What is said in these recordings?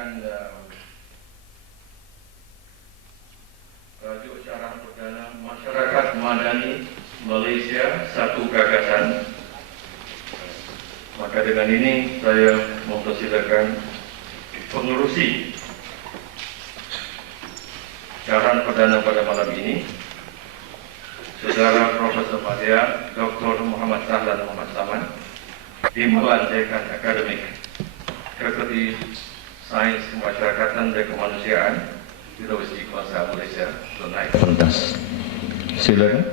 menyampaikan tajuk syarah perdana Masyarakat Madani Malaysia Satu Gagasan. Maka dengan ini saya mempersilakan pengerusi syarah perdana pada malam ini, Saudara Profesor Madya Dr. Muhammad Sahlan Muhammad Saman, Timbalan Dekan Akademik Fakulti Sains Kemasyarakatan dan Kemanusiaan Universiti Kebangsaan Malaysia, Brunei. Silakan.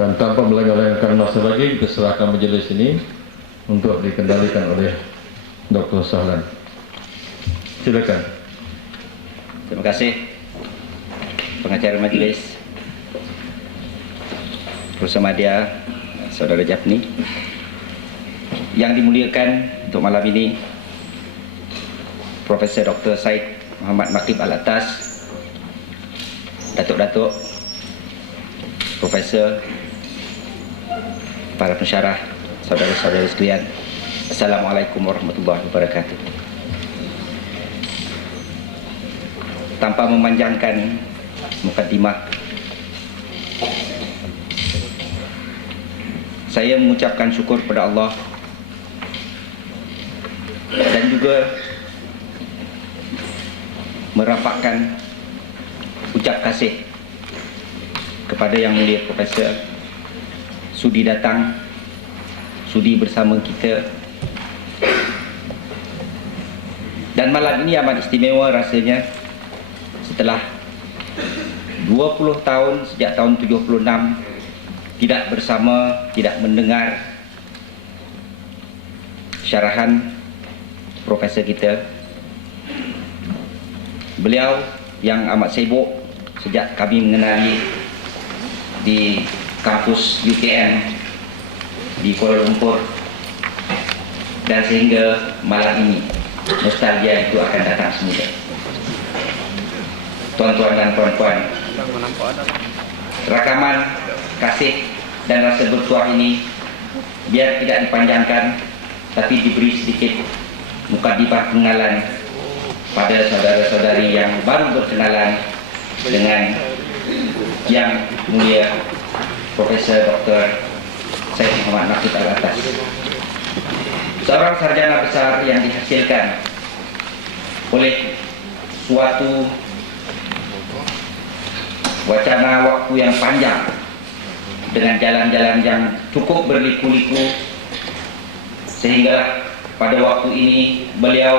Dan tanpa melengah-lengahkan masa lagi, diserahkan majelis ini untuk dikendalikan oleh Dr. Sahlan. Silakan. Terima kasih pengacara majelis, Profesor Madya, Saudara Jafni. Yang dimuliakan untuk malam ini, Profesor Dr. Syed Muhammad Maqib Al-Atas, Datuk-Datuk, Profesor, para pensyarah, saudara-saudara sekalian, Assalamualaikum warahmatullahi wabarakatuh. Tanpa memanjangkan mukadimah, saya mengucapkan syukur kepada Allah dan juga merapatkan ucap kasih kepada Yang Mulia Profesor sudi datang, sudi bersama kita. Dan malam ini amat istimewa rasanya setelah 20 tahun, sejak tahun 76 tidak bersama, tidak mendengar syarahan Profesor kita. Beliau yang amat sibuk sejak kami mengenali di kampus UKM di Kuala Lumpur, dan sehingga malam ini nostalgia itu akan datang semula. Tuan-tuan dan puan-puan, rakaman kasih dan rasa bertuah ini biar tidak dipanjangkan, tapi diberi sedikit mukadimah pengenalan pada saudara-saudari yang baru berkenalan dengan Yang Mulia Profesor Dr. Syed Muhammad Maqib Al-Atas, seorang sarjana besar yang dihasilkan oleh suatu wacana waktu yang panjang dengan jalan-jalan yang cukup berliku-liku, sehingga pada waktu ini beliau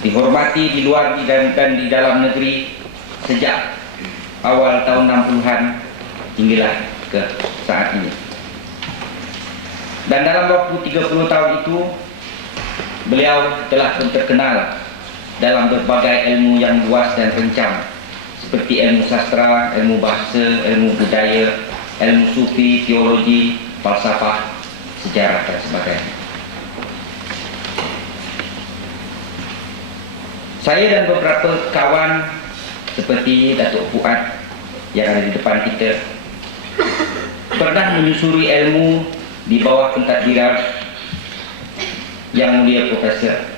dihormati di luar dan di dalam negeri sejak awal tahun 60-an hinggalah ke saat ini. Dan dalam waktu 30 tahun itu beliau telah pun terkenal dalam berbagai ilmu yang luas dan rencang, seperti ilmu sastra, ilmu bahasa, ilmu budaya, ilmu sufi, teologi, falsafah, sejarah dan sebagainya. Saya dan beberapa kawan seperti Datuk Fuad yang ada di depan kita pernah menyusuri ilmu di bawah pentadbiran Yang Mulia Profesor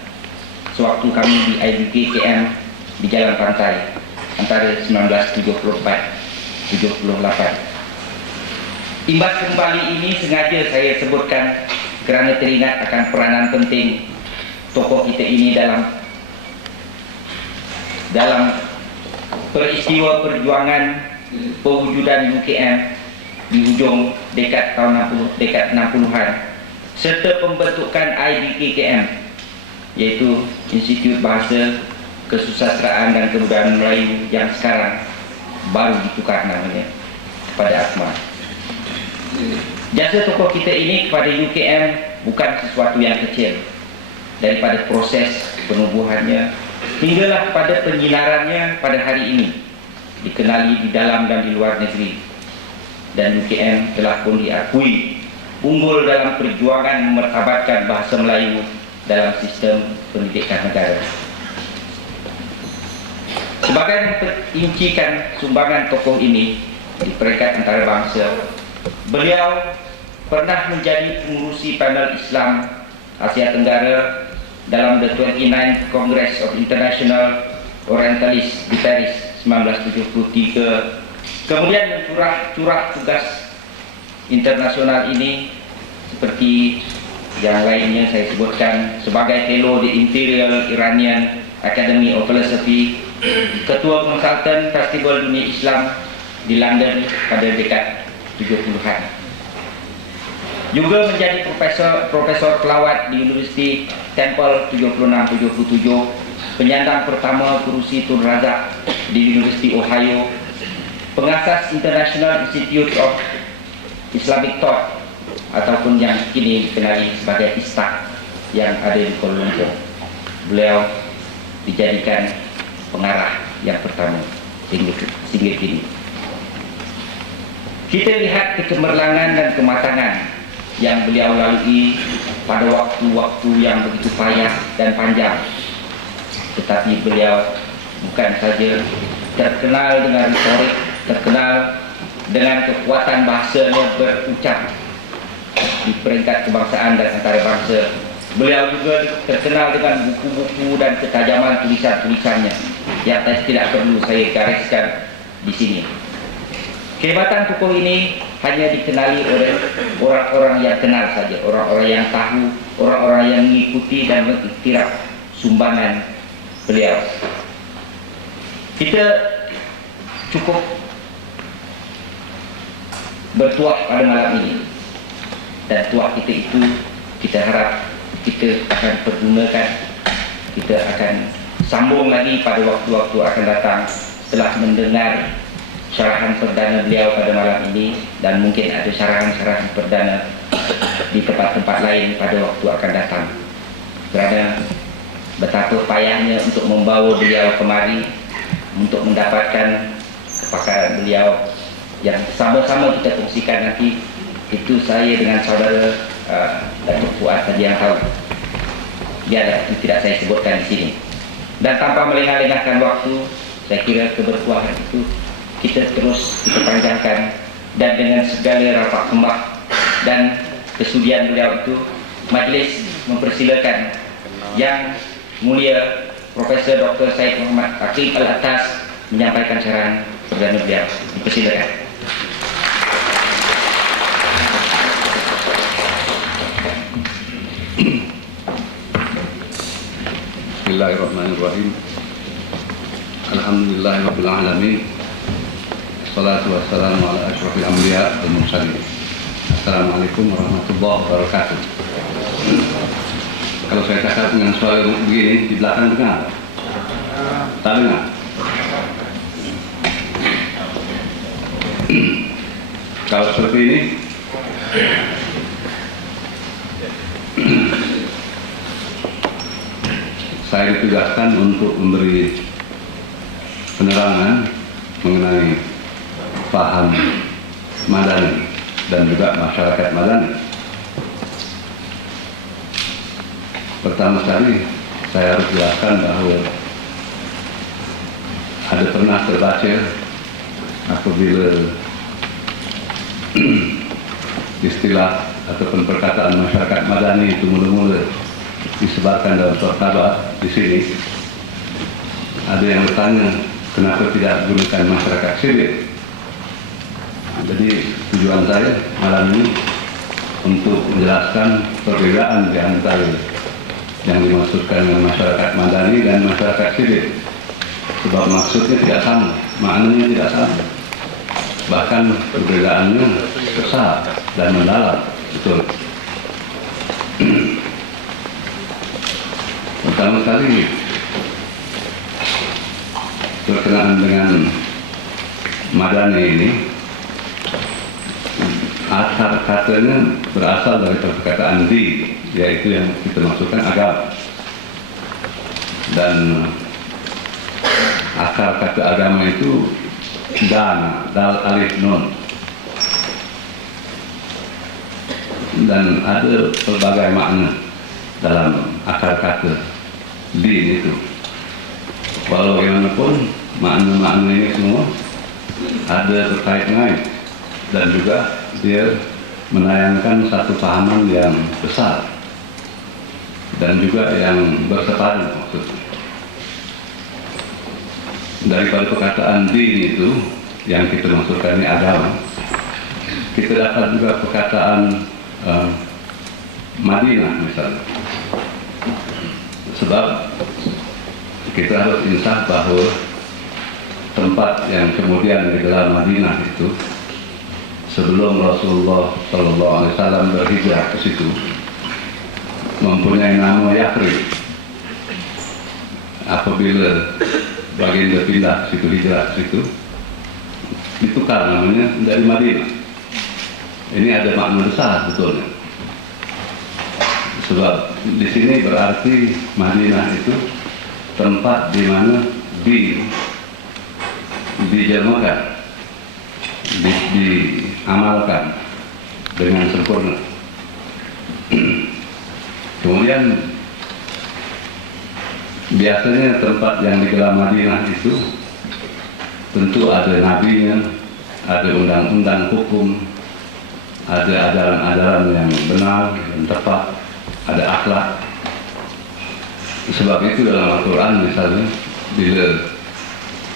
sewaktu kami di IDKKM di Jalan Pantai antara 1974-78. Imbas kembali ini sengaja saya sebutkan kerana teringat akan peranan penting tokoh kita ini dalam peristiwa perjuangan pewujudan UKM di hujung dekad tahun 60-an serta pembentukan IDKKM, yaitu Institut Bahasa, Kesusastraan dan Kebudayaan Melayu yang sekarang baru ditukar namanya kepada ASMA. Jasa tokoh kita ini kepada UKM bukan sesuatu yang kecil. Daripada proses penubuhannya, hinggalah pada penyinarannya pada hari ini dikenali di dalam dan di luar negeri, dan UKM telah pun diakui unggul dalam perjuangan memartabatkan bahasa Melayu dalam sistem pendidikan negara. Sebagai memperincikan sumbangan tokoh ini di peringkat antarabangsa, beliau pernah menjadi pengurusi panel Islam Asia Tenggara dalam the 29th Congress of International Orientalists di Paris 1973. Kemudian curah tugas internasional ini seperti yang lainnya saya sebutkan sebagai fellow di Imperial Iranian Academy of Philosophy, ketua konsultan Festival Dunia Islam di London pada dekad 70-an. Juga menjadi profesor pelawat di University Temple 76-77, penyandang pertama kerusi Tun Razak di University Ohio, pengasas International Institute of Islamic Thought ataupun yang kini dikenali sebagai ISTAC yang ada di Kuala Lumpur. Beliau dijadikan pengarah yang pertama hingga kini. Kita lihat kecemerlangan dan kematangan yang beliau lalui pada waktu-waktu yang begitu payah dan panjang. Tetapi beliau bukan saja terkenal dengan retorik, terkenal dengan kekuatan bahasanya berucap di peringkat kebangsaan dan antarabangsa. Beliau juga terkenal dengan buku-buku dan ketajaman tulisan-tulisannya yang tidak perlu saya gariskan di sini. Kehebatan tokoh ini hanya dikenali oleh orang-orang yang kenal saja, orang-orang yang tahu, orang-orang yang mengikuti dan mengiktiraf sumbangan beliau. Kita cukup bertuah pada malam ini, dan tuah kita itu kita harap kita akan pergunakan, kita akan sambung lagi pada waktu-waktu akan datang setelah mendengar syarahan perdana beliau pada malam ini, dan mungkin ada syarahan-syarahan perdana di tempat-tempat lain pada waktu akan datang. Kerana betapa payahnya untuk membawa beliau kemari untuk mendapatkan kepakaran beliau yang sama-sama kita kongsikan nanti. Itu saya dengan saudara Datuk Fuad tadi yang tahu. Biarlah itu tidak saya sebutkan di sini. Dan tanpa melengah-lengahkan waktu, saya kira kebertuahan itu kita panjangkan, dan dengan segala rapat kembang dan kesudian beliau itu, majlis mempersilakan Yang Mulia Profesor Dr. Syed Muhammad Aqib Al-Atas menyampaikan syarahan perdana beliau. Dipersilakan. Bismillahirrahmanirrahim. Alhamdulillahirabbil alamin. Wassalatu wassalamu ala asyrafil anbiya wal mursalin. Assalamualaikum warahmatullahi wabarakatuh. Kalau saya cakap dengan suara begini, di belakang dengar? Tak dengar? Kalau seperti ini, saya ditugaskan untuk memberi penerangan mengenai paham Madani dan juga masyarakat Madani. Pertama sekali saya harus jelaskan bahwa ada pernah terbaca apabila istilah ataupun perkataan masyarakat Madani itu mula-mula disebarkan dalam surat kabar di sini, ada yang bertanya kenapa tidak gunakan masyarakat sipil. Jadi tujuan saya malam ini untuk menjelaskan perbedaan di antara yang dimaksudkan dengan masyarakat Madani dan masyarakat sipil. Sebab maksudnya tidak sama, maknanya tidak sama. Bahkan perbedaannya besar dan mendalam, betul. Pertama kali berkenaan dengan Madani ini, akar katanya berasal dari perkataan di, yaitu yang kita maksudkan agama. Dan akar kata agama itu dana, dal alif nun, dan ada pelbagai makna dalam akar kata din itu. Walau bagaimanapun makna-makna ini semua ada terkait dengan, dan juga dia menayangkan satu pahaman yang besar dan juga yang bersepadu maksudnya. Daripada perkataan din itu yang kita maksudkan ini agama, kita dapat juga perkataan Madinah misalnya. Sebab kita harus insaf bahwa tempat yang kemudian digelar Madinah itu sebelum Rasulullah SAW berhijrah ke situ mempunyai nama Yathrib. Apabila baginda pindah ke situ, hijrah ke situ, ditukar namanya dari Madinah. Ini ada makna besar betulnya. Sebab di sini berarti Madinah itu tempat di mana dijamalkan, diamalkan dengan sempurna. Kemudian biasanya tempat yang digelar Madinah itu tentu ada nabinya, ada undang-undang hukum, ada ajaran-ajaran yang benar dan tepat, ada akhlak. Sebab itu dalam Al-Quran misalnya, bila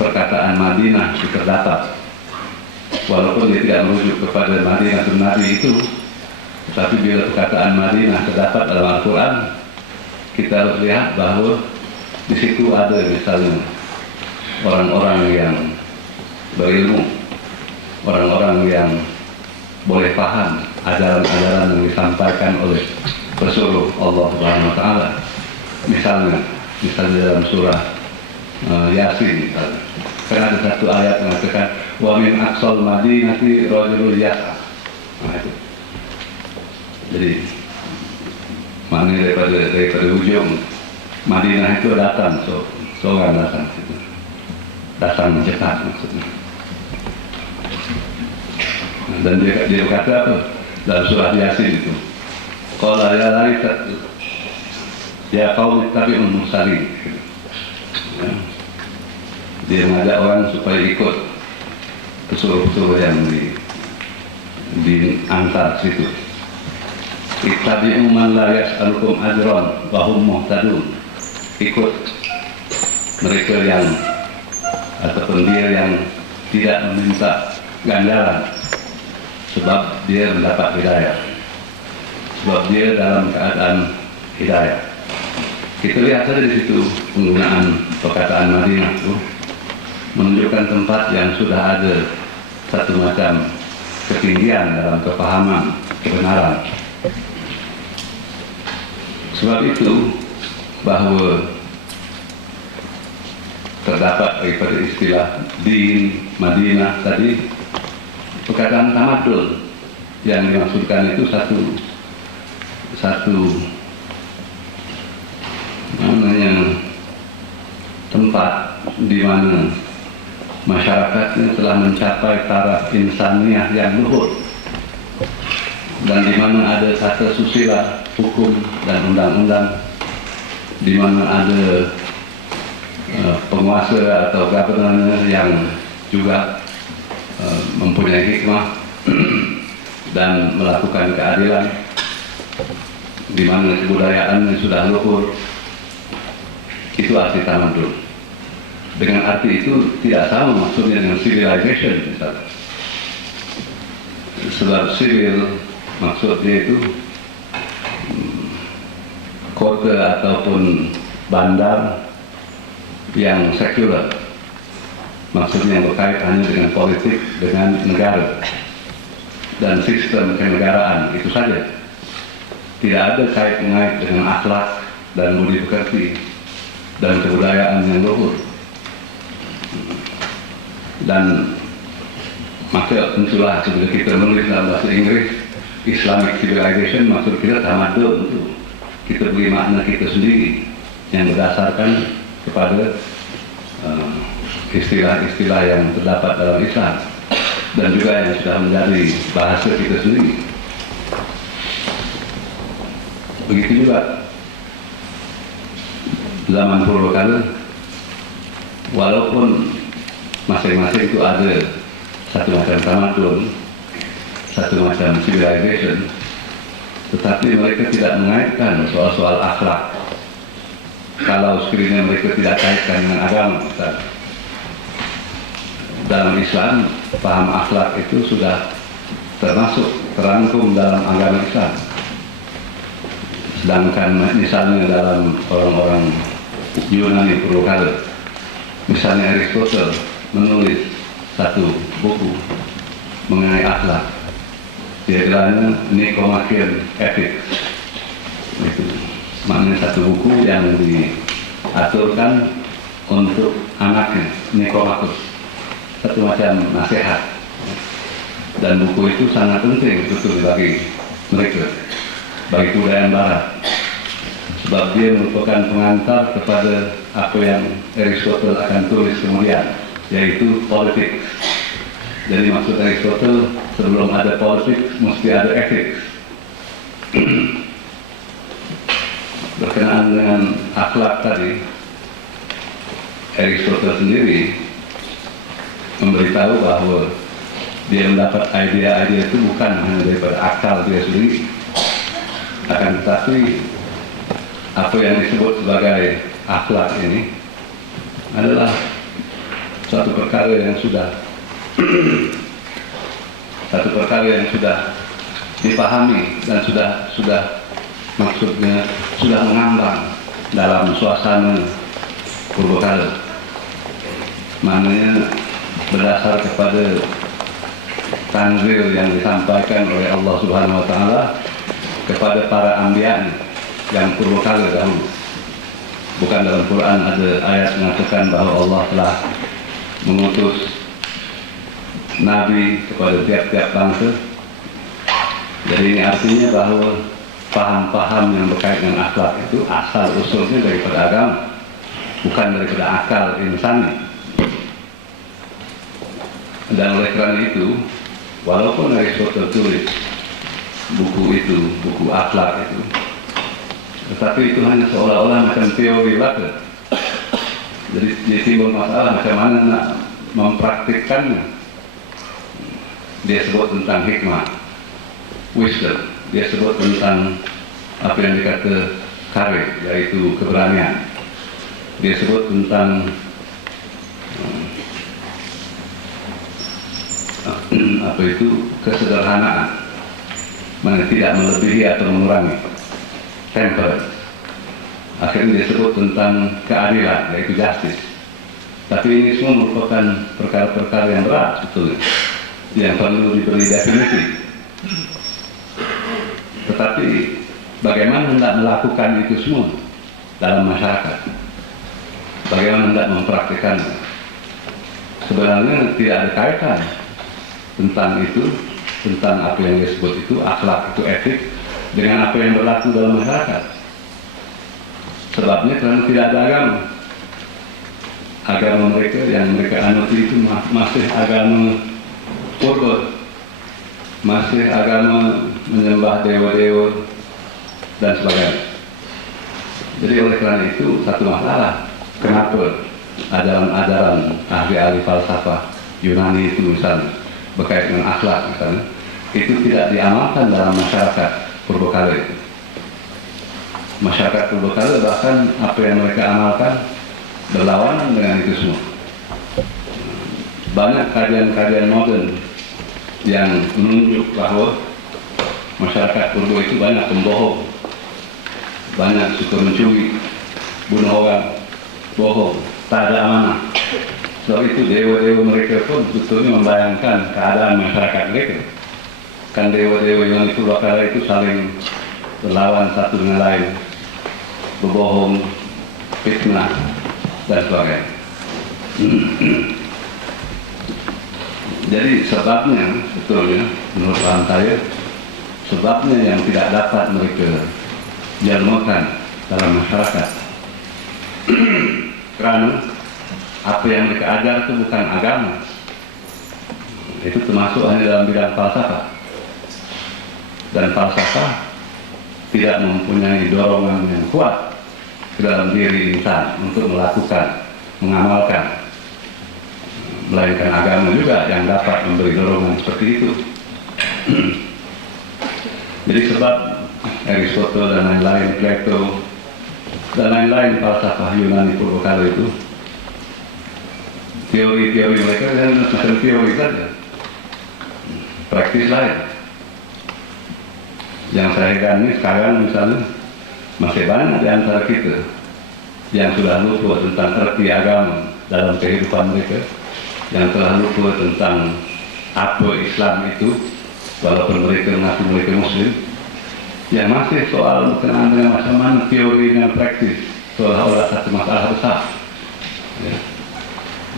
perkataan Madinah terdapat, walaupun dia tidak merujuk kepada Madinah Nabi itu, tetapi bila perkataan Madinah terdapat dalam Al-Quran, kita harus lihat bahwa di situ ada misalnya orang-orang yang berilmu, orang-orang yang boleh paham ajaran-ajaran yang disampaikan oleh pesuruh Allah Subhanahu wa Ta'ala. Misalnya dalam surah Yasin misalnya, kan ada satu ayat mengatakan wa min aqsal madinati rajulun yas'a. Nah, itu. Jadi maknanya daripada ujung Madinah itu datang, seorang datang mencetak maksudnya. Dan dia berkata apa dalam surah Yasin itu, qala ya laita ya qaum ittabi'ul mursalin. Dia mengajak orang supaya ikut pesuruh-pesuruh yang diantar situ. Ittabi'u man la yas'alukum ajran wa hum muhtadun. Ikut mereka yang ataupun dia yang tidak meminta ganjaran, sebab dia mendapat hidayah, sebab dia dalam keadaan hidayah. Kita lihat saja di situ penggunaan perkataan Madinah itu menunjukkan tempat yang sudah ada satu macam ketinggian dalam kepahaman kebenaran. Sebab itu bahwa terdapat daripada istilah din, Madinah tadi, perkataan tamadul yang dimaksudkan itu satu tempat di mana masyarakatnya telah mencapai taraf insaniah yang luhur, dan di mana ada tata susila, hukum dan undang-undang, di mana ada penguasa atau governor yang juga mempunyai hikmah dan melakukan keadilan, di mana kebudayaan sudah luhur. Itu arti tamadul. Dengan arti itu tidak sama maksudnya dengan civilization misalnya. Sebab civil maksudnya itu kota ataupun bandar yang sekuler, maksudnya yang berkait hanya dengan politik, dengan negara dan sistem kenegaraan, itu saja. Tidak ada kait-mengait dengan akhlak dan budi pekerti dan kebudayaan yang luhur. Dan maka tentulah bila kita menulis dalam bahasa Inggris Islamic civilization, maksud kita tamadul, kita beri makna kita sendiri yang berdasarkan kepada istilah-istilah yang terdapat dalam Islam dan juga yang sudah menjadi bahasa kita sendiri. Begitu juga zaman purbakala, walaupun masing-masing itu ada satu macam tamadun, satu macam civilization, tetapi mereka tidak mengaitkan soal-soal akhlak. Kalau sekiranya mereka tidak kaitkan dengan agama, dalam Islam, paham akhlak itu sudah termasuk terangkum dalam agama Islam. Sedangkan misalnya dalam orang-orang Yunani purbakala, misalnya Aristotle menulis satu buku mengenai akhlak, dia bilangnya Nicomachean Ethics. Itu maknanya satu buku yang diaturkan untuk anaknya, Nicomachus, satu macam nasihat. Dan buku itu sangat penting betul bagi mereka, bagi kebudayaan Barat, sebab dia merupakan pengantar kepada apa yang Aristotle akan tulis kemudian, yaitu politik. Jadi maksud Aristotle, sebelum ada politik mesti ada ethics. Berkenaan dengan akhlak tadi, Aristotle sendiri memberitahu bahwa dia mendapat ide-ide itu bukan hanya daripada akal dia sendiri, akan tetapi apa yang disebut sebagai akhlak ini adalah satu perkara yang sudah dipahami dan sudah maksudnya sudah mengambang dalam suasana purbakala. Maknanya berdasar kepada tanzil yang disampaikan oleh Allah Subhanahu wa taala kepada para anbiya yang purbakala dahulu. Bukan dalam Quran ada ayat mengatakan bahwa Allah telah mengutus nabi kepada tiap-tiap bangsa. Jadi ini artinya bahwa paham-paham yang berkaitan dengan akhlak itu asal usulnya daripada agama, bukan daripada akal insani. Dan oleh karena itu, walaupun Aristotle tulis buku akhlak itu, tetapi itu hanya seolah-olah macam teori belaka. Jadi timbul masalah macam mana nak mempraktikkannya. Dia sebut tentang hikmah, wisdom. Dia sebut tentang apa yang dikata courage, yaitu keberanian. Dia sebut tentang apa itu kesederhanaan, mana tidak melebihi atau mengurangi, temperance. Akhirnya dia sebut tentang keadilan, yaitu justice. Tapi ini semua merupakan perkara-perkara yang berat sebetulnya, yang perlu diberi definisi. Tetapi bagaimana hendak melakukan itu semua dalam masyarakat? Bagaimana hendak mempraktikkannya? Sebenarnya tidak ada kaitan tentang itu, tentang apa yang disebut itu akhlak, itu etik, dengan apa yang berlaku dalam masyarakat. Sebabnya karena tidak ada agama. Agama mereka yang mereka anuti itu masih agama purba, masih agama menyembah dewa-dewa dan sebagainya. Jadi oleh karena itu satu masalah, kenapa ajaran-ajaran ahli-ahli falsafah Yunani itu misalnya berkaitan dengan akhlak misalnya, itu tidak diamalkan dalam masyarakat purbakala itu. Masyarakat purbakala bahkan apa yang mereka amalkan berlawanan dengan itu semua. Banyak kajian-kajian modern yang menunjuk bahwa masyarakat purba itu banyak pembohong, banyak suka mencuri, bunuh orang, bohong, tak ada amanah. Sebab itu dewa-dewa mereka pun sebetulnya membayangkan keadaan masyarakat mereka. Kan dewa-dewa yang itu purbakala itu saling berlawan satu dengan lain, berbohong, fitnah, dan sebagainya. Jadi sebabnya sebetulnya menurut paham saya, sebabnya yang tidak dapat mereka jalmakan dalam masyarakat karena apa yang mereka ajar itu bukan agama. Itu termasuk hanya dalam bidang falsafah. Dan falsafah tidak mempunyai dorongan yang kuat ke dalam diri insan untuk melakukan, mengamalkan. Melainkan agama juga yang dapat memberi dorongan seperti itu. Jadi sebab Aristotle dan lain-lain, Plato dan lain-lain falsafah Yunani purbakala itu, teori-teori mereka kan macam teori saja, praktis lain. Yang saya gani sekarang misalnya masih banyak di antara kita yang sudah lupa tentang arti agama dalam kehidupan mereka, yang telah lupa tentang apa Islam itu, walaupun mereka mengaku mereka Muslim, yang masih soal berkenaan dengan macam mana teori dan praktis seolah-olah satu masalah besar. Ya.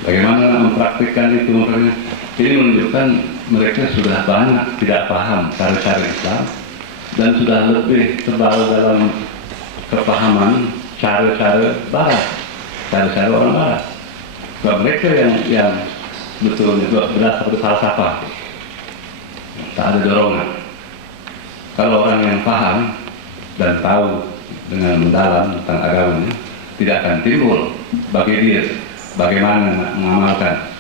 Bagaimana mempraktikkan itu makanya ini menunjukkan mereka sudah banyak tidak paham cara-cara Islam dan sudah lebih tebal dalam kepahaman cara-cara Barat, cara-cara orang Barat. Sebab mereka yang betul berdasar pada falsafah, tak ada dorongan. Kalau orang yang paham dan tahu dengan mendalam tentang agamanya, tidak akan timbul bagi dia bagaimana mengamalkan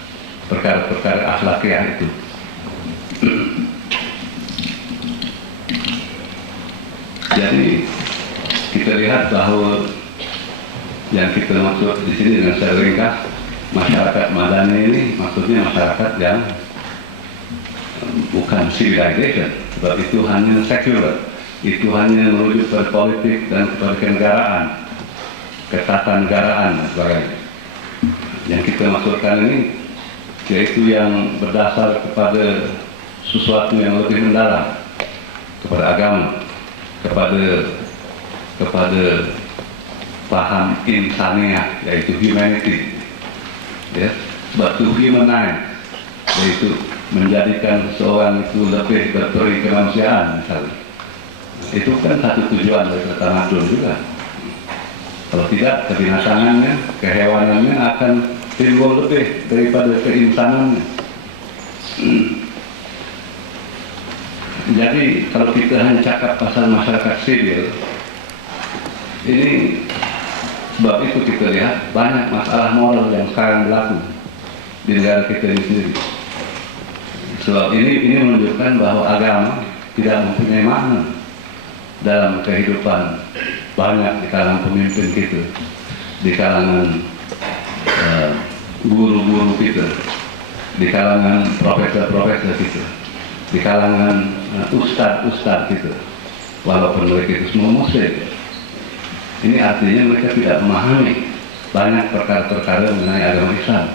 perkara-perkara akhlakiah itu. Jadi kita lihat bahwa yang kita maksud di sini dengan secara ringkas, masyarakat madani ini maksudnya masyarakat yang bukan civilization, sebab itu hanya sekuler, itu hanya merujuk pada politik dan kepada kenegaraan, ketatanegaraan dan sebagainya. Yang kita maksudkan ini yaitu yang berdasar kepada sesuatu yang lebih mendalam, kepada agama, kepada paham insaniah, yaitu humanity, ya, sebab itu humanize, yaitu menjadikan seorang itu lebih berperi kemanusiaan misalnya. Itu kan satu tujuan dari tamadun juga. Kalau tidak, kebinasangannya, kehewanannya akan timbul lebih daripada keinsanannya. Jadi kalau kita hanya cakap pasal masyarakat sivil, ini sebab itu kita lihat banyak masalah moral yang sekarang berlaku di negara kita ini sendiri. Sebab ini menunjukkan bahwa agama tidak mempunyai makna dalam kehidupan banyak di kalangan pemimpin kita, di kalangan guru-guru kita, di kalangan profesor-profesor kita, di kalangan ustadz-ustadz kita, walaupun mereka itu semua Muslim. Ini artinya mereka tidak memahami banyak perkara-perkara mengenai agama Islam.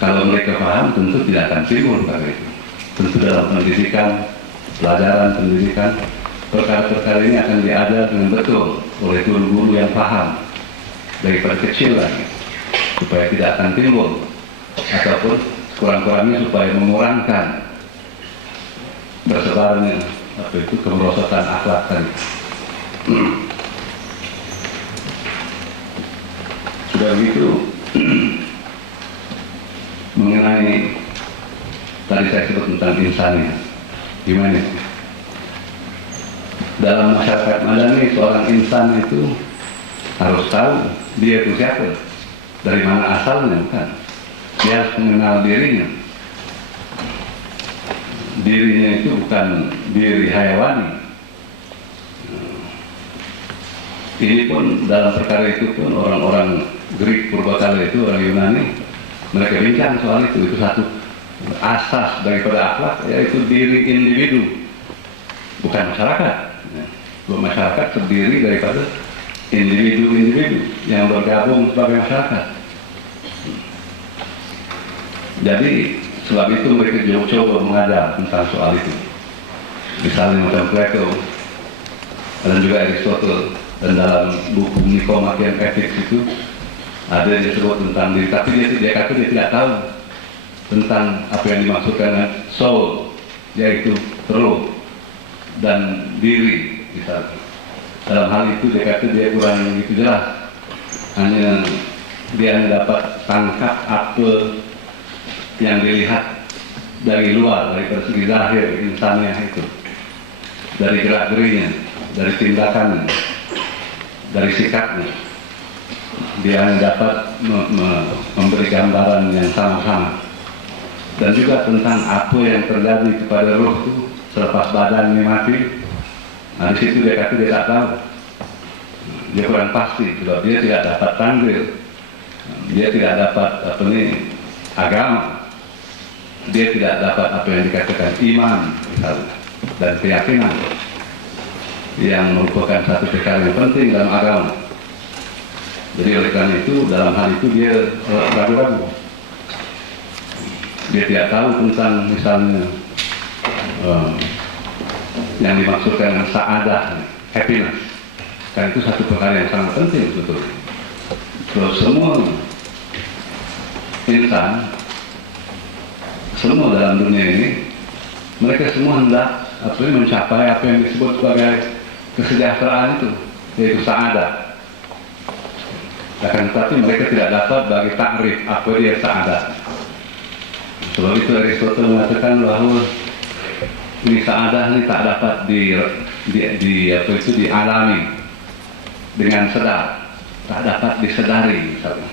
Kalau mereka paham, tentu tidak akan timbul perkara itu. Tentu dalam pendidikan, pelajaran pendidikan, perkara-perkara ini akan diajar dengan betul oleh guru-guru yang paham daripada kecil lagi, supaya tidak akan timbul, ataupun kurang-kurangnya supaya memurangkan tersebarnya kemerosotan akhlak tadi. Sudah begitu, mengenai tadi saya sebut tentang insaniah, gimana? Dalam masyarakat madani, seorang insan itu harus tahu dia itu siapa, dari mana asalnya, kan? Dia harus mengenal dirinya. Dirinya itu bukan diri hayawani. Ini pun dalam perkara itu pun orang-orang Greek purbakala itu, orang Yunani, mereka bincang soal itu. Itu satu asas daripada akhlak, yaitu diri individu, bukan masyarakat. Masyarakat terdiri daripada individu-individu yang bergabung sebagai masyarakat. Jadi sebab itu mereka coba mengajar tentang soal itu. Misalnya macam Plato dan juga Aristotle, dan dalam buku Nicomachean Ethics itu ada yang disebut tentang diri, tapi dia kata dia tidak tahu tentang apa yang dimaksudkan dengan soul, yaitu roh dan diri misalnya. Dalam hal itu dia kata dia kurang begitu jelas, hanya dia dapat tangkap apa yang dilihat dari luar, dari segi zahir insannya itu, dari gerak-geriknya, dari tindakannya, dari sikapnya. Dia dapat memberi gambaran yang sama-sama, dan juga tentang apa yang terjadi kepada roh itu selepas badan ini mati. Nah, di situ dia kata dia tak tahu, dia kurang pasti sebab dia tidak dapat tanggil, dia tidak dapat agama, dia tidak dapat apa yang dikatakan iman dan keyakinan yang merupakan satu perkara yang penting dalam agama. Jadi oleh karena itu dalam hal itu dia ragu-ragu. Dia tidak tahu tentang misalnya yang dimaksudkan dengan sa'adah, happiness. Karena itu satu perkara yang sangat penting sebetulnya. Terus semua insan, semua dalam dunia ini, mereka semua hendak mencapai apa yang disebut sebagai kesejahteraan itu, yaitu sa'adah. Akan tetapi mereka tidak dapat bagi takrif apa dia sa'adah. Sebab itu Aristoteles mengatakan bahwa ini sa'adah ini tak dapat dialami dengan sedar, tak dapat disedari, misalnya.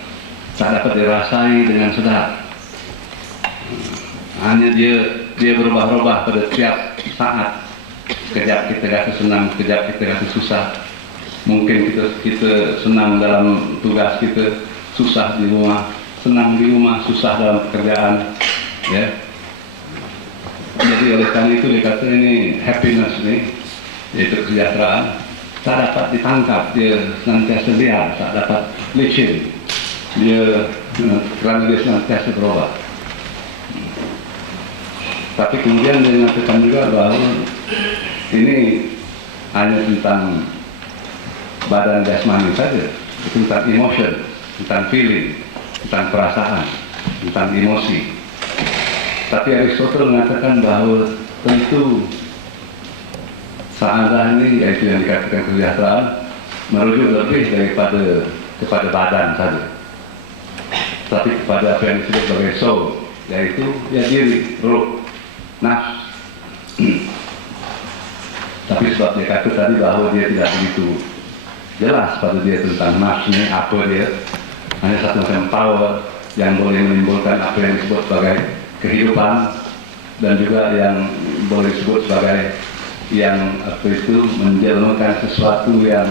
Tak dapat dirasai dengan sedar. Hanya dia berubah-ubah pada tiap saat. Sekejap kita rasa senang, sekejap kita rasa susah. Mungkin kita senang dalam tugas kita, susah di rumah, senang di rumah, susah dalam pekerjaan, ya. Jadi oleh karena itu dikata ini happiness ini, yaitu kesejahteraan, tak dapat ditangkap, dia senantiasa liar, tak dapat licin, kerana dia senantiasa berubah. Tapi kemudian dia mengatakan juga bahwa ini hanya tentang badan jasmani saja, tentang emotion, tentang feeling, tentang perasaan, tentang emosi. Tapi Aristoteles mengatakan bahwa tentu sa'adah ini, yaitu yang dikatakan kesejahteraan, merujuk lebih daripada kepada badan saja, tapi kepada apa yang disebut sebagai soul, yaitu diri, roh, nafs. Tapi sebab dia kata tadi bahwa dia tidak begitu jelas pada dia tentang nafs ini, apa dia, hanya satu macam power yang boleh menimbulkan apa yang disebut sebagai kehidupan, dan juga yang boleh disebut sebagai yang menjelmakan sesuatu yang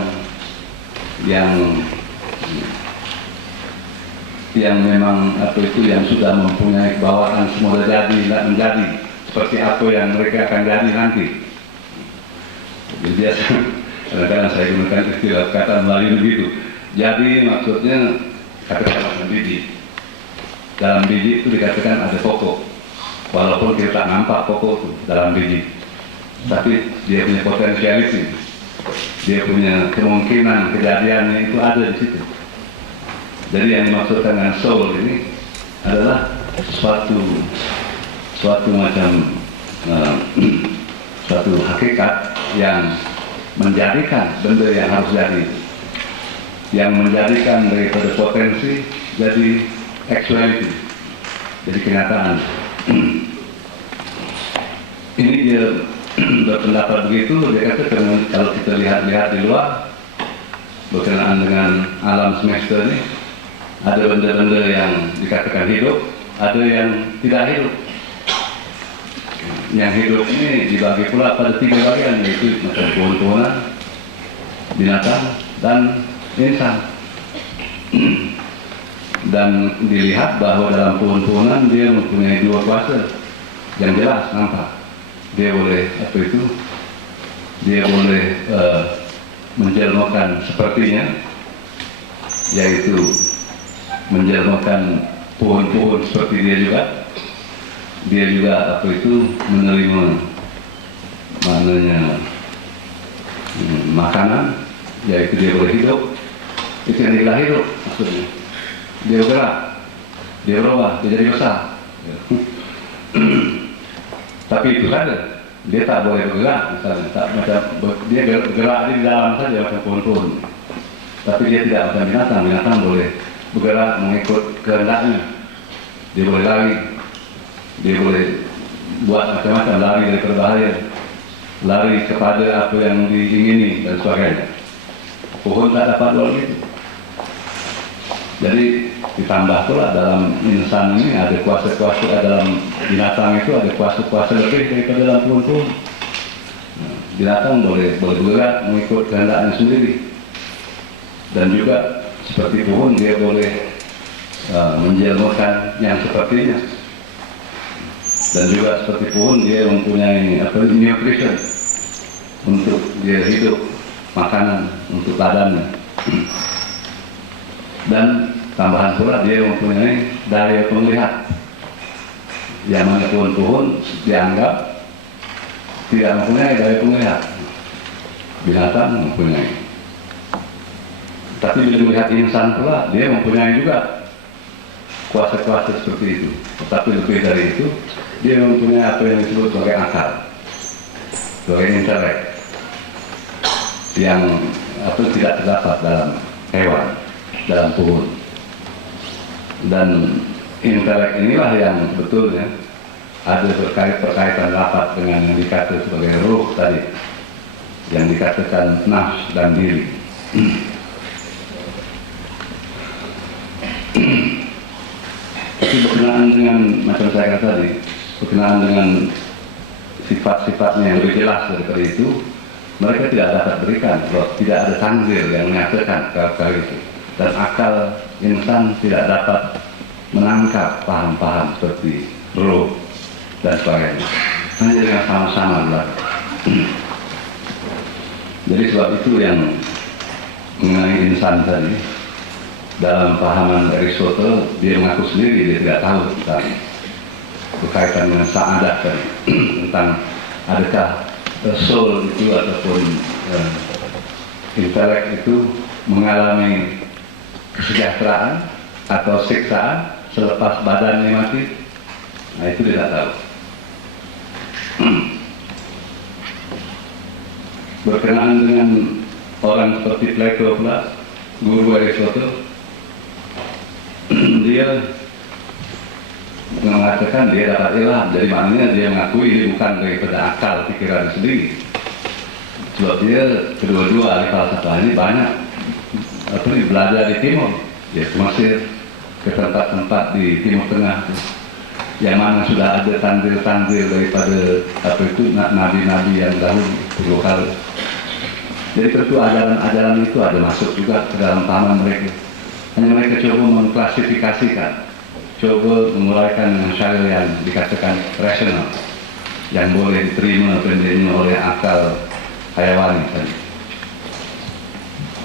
memang yang sudah mempunyai kebawaan semula jadi, tidak menjadi seperti apa yang mereka akan jadi nanti. Jadi biasa kadang-kadang saya gunakan istilah kata Melayu begitu. Jadi maksudnya kata-kata biji. Dalam biji itu dikatakan ada pokok, walaupun kita tak nampak pokok itu dalam biji, tapi dia punya potensiality, dia punya kemungkinan kejadiannya itu ada di situ. Jadi yang dimaksudkan dengan soul ini adalah suatu macam suatu hakikat yang menjadikan benda yang harus jadi, yang menjadikan daripada potensi jadi actuality, jadi kenyataan. Ini dia berpendapat begitu. Dia kata kalau kita lihat di luar berkenaan dengan alam semesta ini, ada benda-benda yang dikatakan hidup, ada yang tidak hidup. Yang hidup ini dibagi pula pada 3 bagian, yaitu macam pohon-pohonan, binatang, dan insan. Dan dilihat bahwa dalam pohon-pohonan dia mempunyai 2 kuasa yang jelas nampak. Dia boleh dia boleh menjelmakan sepertinya, yaitu menjelmakan pohon-pohon seperti dia juga. Dia juga menerima makanan, yaitu dia boleh hidup. Itu yang dia hidup maksudnya. Dia bergerak, dia berubah, dia jadi besar. Tapi itu saja, dia tak boleh bergerak, misalnya, dia bergerak di dalam saja macam pohon-pohon. Tapi dia tidak macam binatang boleh bergerak mengikut kehendaknya. Dia boleh lari, dia boleh buat macam-macam, lari dari berbahaya, lari kepada apa yang diingini dan sebagainya. Pohon tak dapat buat itu. Jadi ditambah pula dalam insan ini ada kuasa-kuasa, dalam binatang itu ada kuasa-kuasa lebih daripada dalam pohon-pohon. Binatang boleh bergerak mengikut kehendaknya sendiri, dan juga seperti pohon dia boleh menjelmakan yang sepertinya, dan juga seperti pohon dia mempunyai nutrition untuk dia hidup, makanan untuk badannya, dan tambahan pula dia mempunyai daya penglihat, yang mana pohon-pohon dianggap tidak mempunyai daya penglihat, binatang mempunyai. Tapi bila melihat insan pula, dia mempunyai juga kuasa-kuasa seperti itu. Tetapi lebih dari itu, dia mempunyai apa yang disebut sebagai akal, sebagai intelek, yang tidak terdapat dalam hewan, dalam pohon. Dan intelek inilah yang sebetulnya ada berkaitan rapat dengan yang dikatakan sebagai ruh tadi, yang dikatakan nafs dan diri. Itu berkenaan dengan, macam saya kata tadi, berkenaan dengan sifat-sifatnya yang lebih jelas daripada itu, mereka tidak dapat berikan, kalau tidak ada tanzir yang menyatakan kata itu. Dan akal insan tidak dapat menangkap paham-paham seperti ruh dan sebagainya. Hanya dengan sama-sama lah. Jadi sebab itu yang mengenai insan tadi, dalam pahaman Aristotle, dia mengaku sendiri dia tidak tahu tentang berkaitan dengan sa'adah tadi, tentang adakah soul itu ataupun intelek itu mengalami kesejahteraan atau siksaan selepas badannya mati. Nah, itu dia tak tahu. Berkenaan dengan orang seperti Plato pula, guru Aristotle, dia mengatakan dia dapat ilham. Jadi maknanya dia mengakui ini bukan daripada akal pikiran sendiri. Sebab dia kedua-dua ahli falsafah ini banyak belajar di Timur, ya ke Mesir, ke tempat-tempat di Timur Tengah, yang mana sudah ada tanzil-tanzil daripada nabi-nabi yang dahulu puluh kali. Jadi tentu ajaran-ajaran itu ada masuk juga ke dalam pahaman mereka. Hanya mereka coba mengklasifikasikan, coba menguraikan dengan cara yang dikatakan rasional, yang boleh diterima oleh akal hayawani tadi.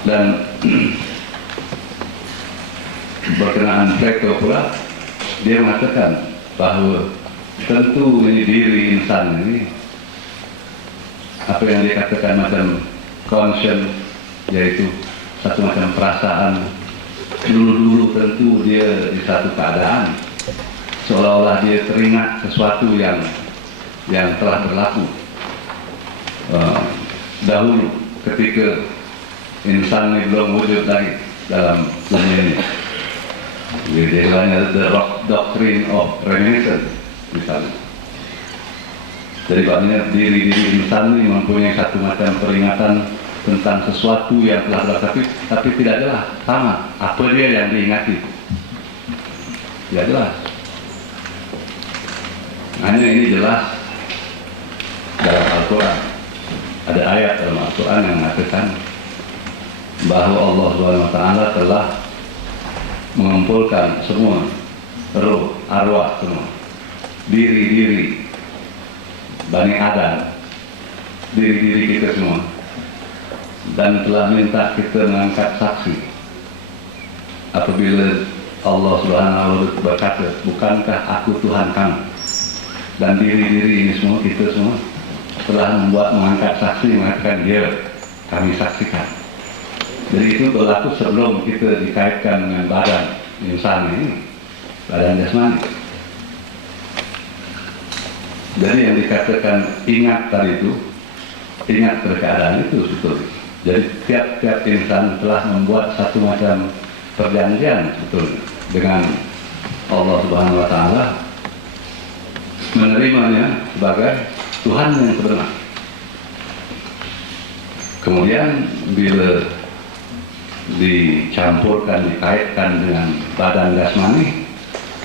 Dan berkenaan Plato pula, dia mengatakan bahwa tentu ini diri insan ini, apa yang dikatakan macam conscience, yaitu satu macam perasaan, dulu-dulu tentu dia di satu keadaan seolah-olah dia teringat sesuatu yang telah berlaku dahulu ketika insan ini belum wujud lagi dalam dunia ini. Jadi the doctrine of reminiscence misalnya. Jadi maknanya diri-diri insan ini mempunyai satu macam peringatan tentang sesuatu yang telah berlaku, tapi tidak jelas sama apa dia yang diingati. Tidak jelas. Hanya ini jelas dalam Al-Quran. Ada ayat dalam Al-Quran yang mengatakan bahwa Allah SWT telah mengumpulkan semua roh, arwah semua, diri-diri Bani Adam, diri-diri kita semua, dan telah minta kita mengangkat saksi apabila Allah SWT berkata, bukankah aku Tuhan kamu? Dan diri-diri ini semua, kita semua telah mengangkat saksi mengatakan dia kami saksikan. Jadi itu berlaku sebelum kita dikaitkan dengan badan insan ini, badan jasmani. Jadi yang dikatakan ingat tadi itu, ingat pada keadaan itu sebetulnya. Jadi tiap-tiap insan telah membuat satu macam perjanjian sebetulnya dengan Allah Subhanahu wa taala, menerimanya sebagai Tuhan yang sebenar. Kemudian bila dicampurkan, dikaitkan dengan badan jasmani,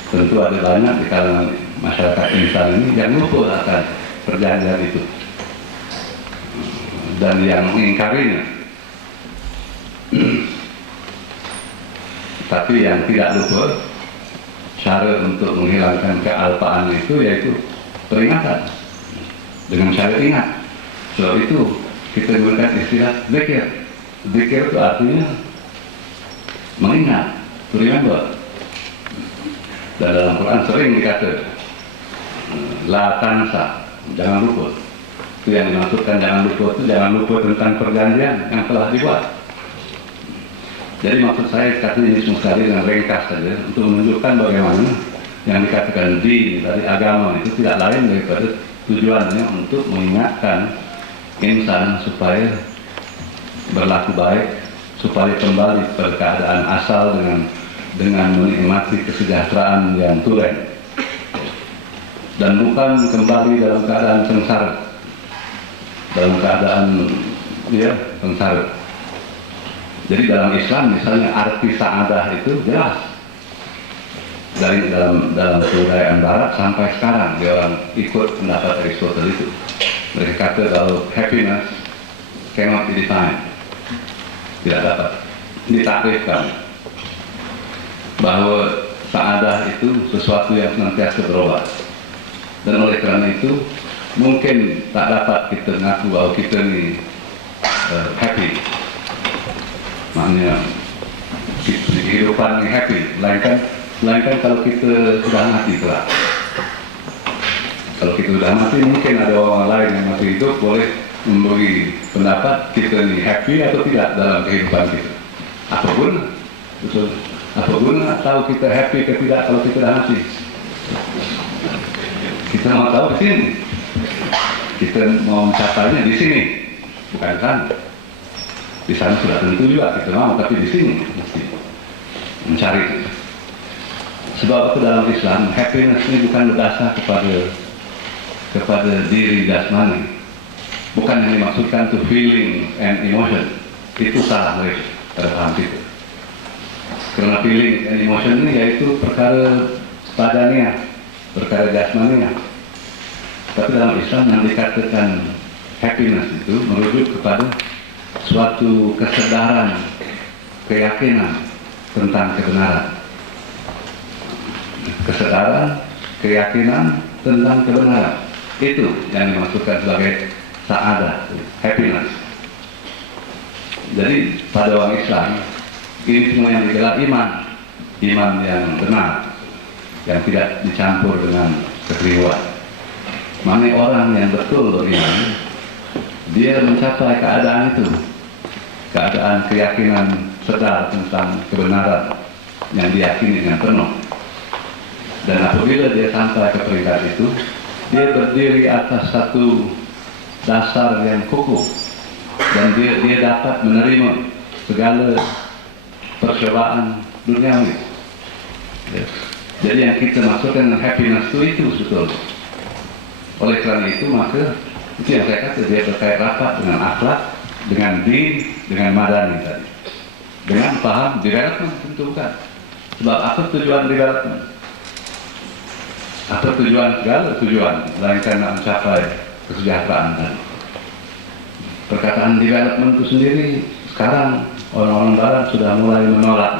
tentu ada banyak di kalangan masyarakat insan ini yang lupa akan perjanjian itu dan yang mengingkarinya. Tapi yang tidak lupa, cara untuk menghilangkan kealpaan itu yaitu peringatan dengan cara ingat. Sebab itu kita gunakan istilah zikir. Zikir itu artinya mengingat, to remember. Dan dalam Quran sering dikata la tansa, jangan lupa. Itu yang dimaksudkan jangan lupa itu jangan lupa tentang perjanjian yang telah dibuat. Jadi maksud saya kata ini semua sekali dengan ringkas saja untuk menunjukkan bagaimana yang dikatakan din dari agama itu tidak lain daripada tujuannya untuk mengingatkan insan supaya berlaku baik, supaya kembali pada keadaan asal dengan menikmati kesejahteraan yang tulen dan bukan kembali dalam keadaan sengsara, dalam keadaan sengsara. Jadi dalam Islam misalnya arti sa'adah itu jelas dari dalam kebudayaan Barat sampai sekarang dia orang ikut pendapat Aristotle itu. Mereka kata kalau happiness cannot be defined, tidak dapat ditakrifkan, bahwa sa'adah itu sesuatu yang senantiasa berubah. Dan oleh karena itu mungkin tak dapat kita mengaku bahwa kita ini happy. Maknanya kehidupan ini happy, melainkan kalau kita sudah mati kelak. Kalau kita sudah mati, mungkin ada orang lain yang masih hidup boleh memberi pendapat kita ini happy atau tidak dalam kehidupan kita. Apa guna tahu kita happy atau tidak kalau kita sudah mati? Kita mau tahu di sini. Kita mau mencapainya di sini, bukan kan? Di sana sudah tentu juga kita mau, tapi di sini mesti mencari. Sebab itu dalam Islam happiness ini bukan berdasar kepada diri jasmani, bukan yang dimaksudkan to feeling and emotion. Itu salah mereka pada paham itu. Karena feeling and emotion ini yaitu perkara badania, perkara jasmania. Tapi dalam Islam yang dikatakan happiness itu merujuk kepada suatu kesadaran, keyakinan tentang kebenaran. Kesadaran, keyakinan tentang kebenaran. Itu yang dimaksudkan sebagai sa'adah, happiness. Jadi pada orang Islam, ini semua yang digelar iman. Iman yang benar, yang tidak dicampur dengan kekeliruan. Mana orang yang betul beriman, dia mencapai keadaan itu, keadaan keyakinan sedar tentang kebenaran yang diyakini dengan penuh. Dan apabila dia sampai ke peringkat itu, dia berdiri atas satu dasar yang kokoh dan dia dapat menerima segala percobaan duniawi. Jadi yang kita maksudkan dengan happiness itu betul. Oleh karena itu maka itu yang saya kata dia berkait rapat dengan akhlak, dengan din, dengan madani tadi. Dengan paham development tentu bukan. Sebab apa tujuan development? Apa tujuan segala tujuan melainkan nak mencapai kesejahteraan tadi. Perkataan development itu sendiri sekarang orang-orang Barat sudah mulai menolak,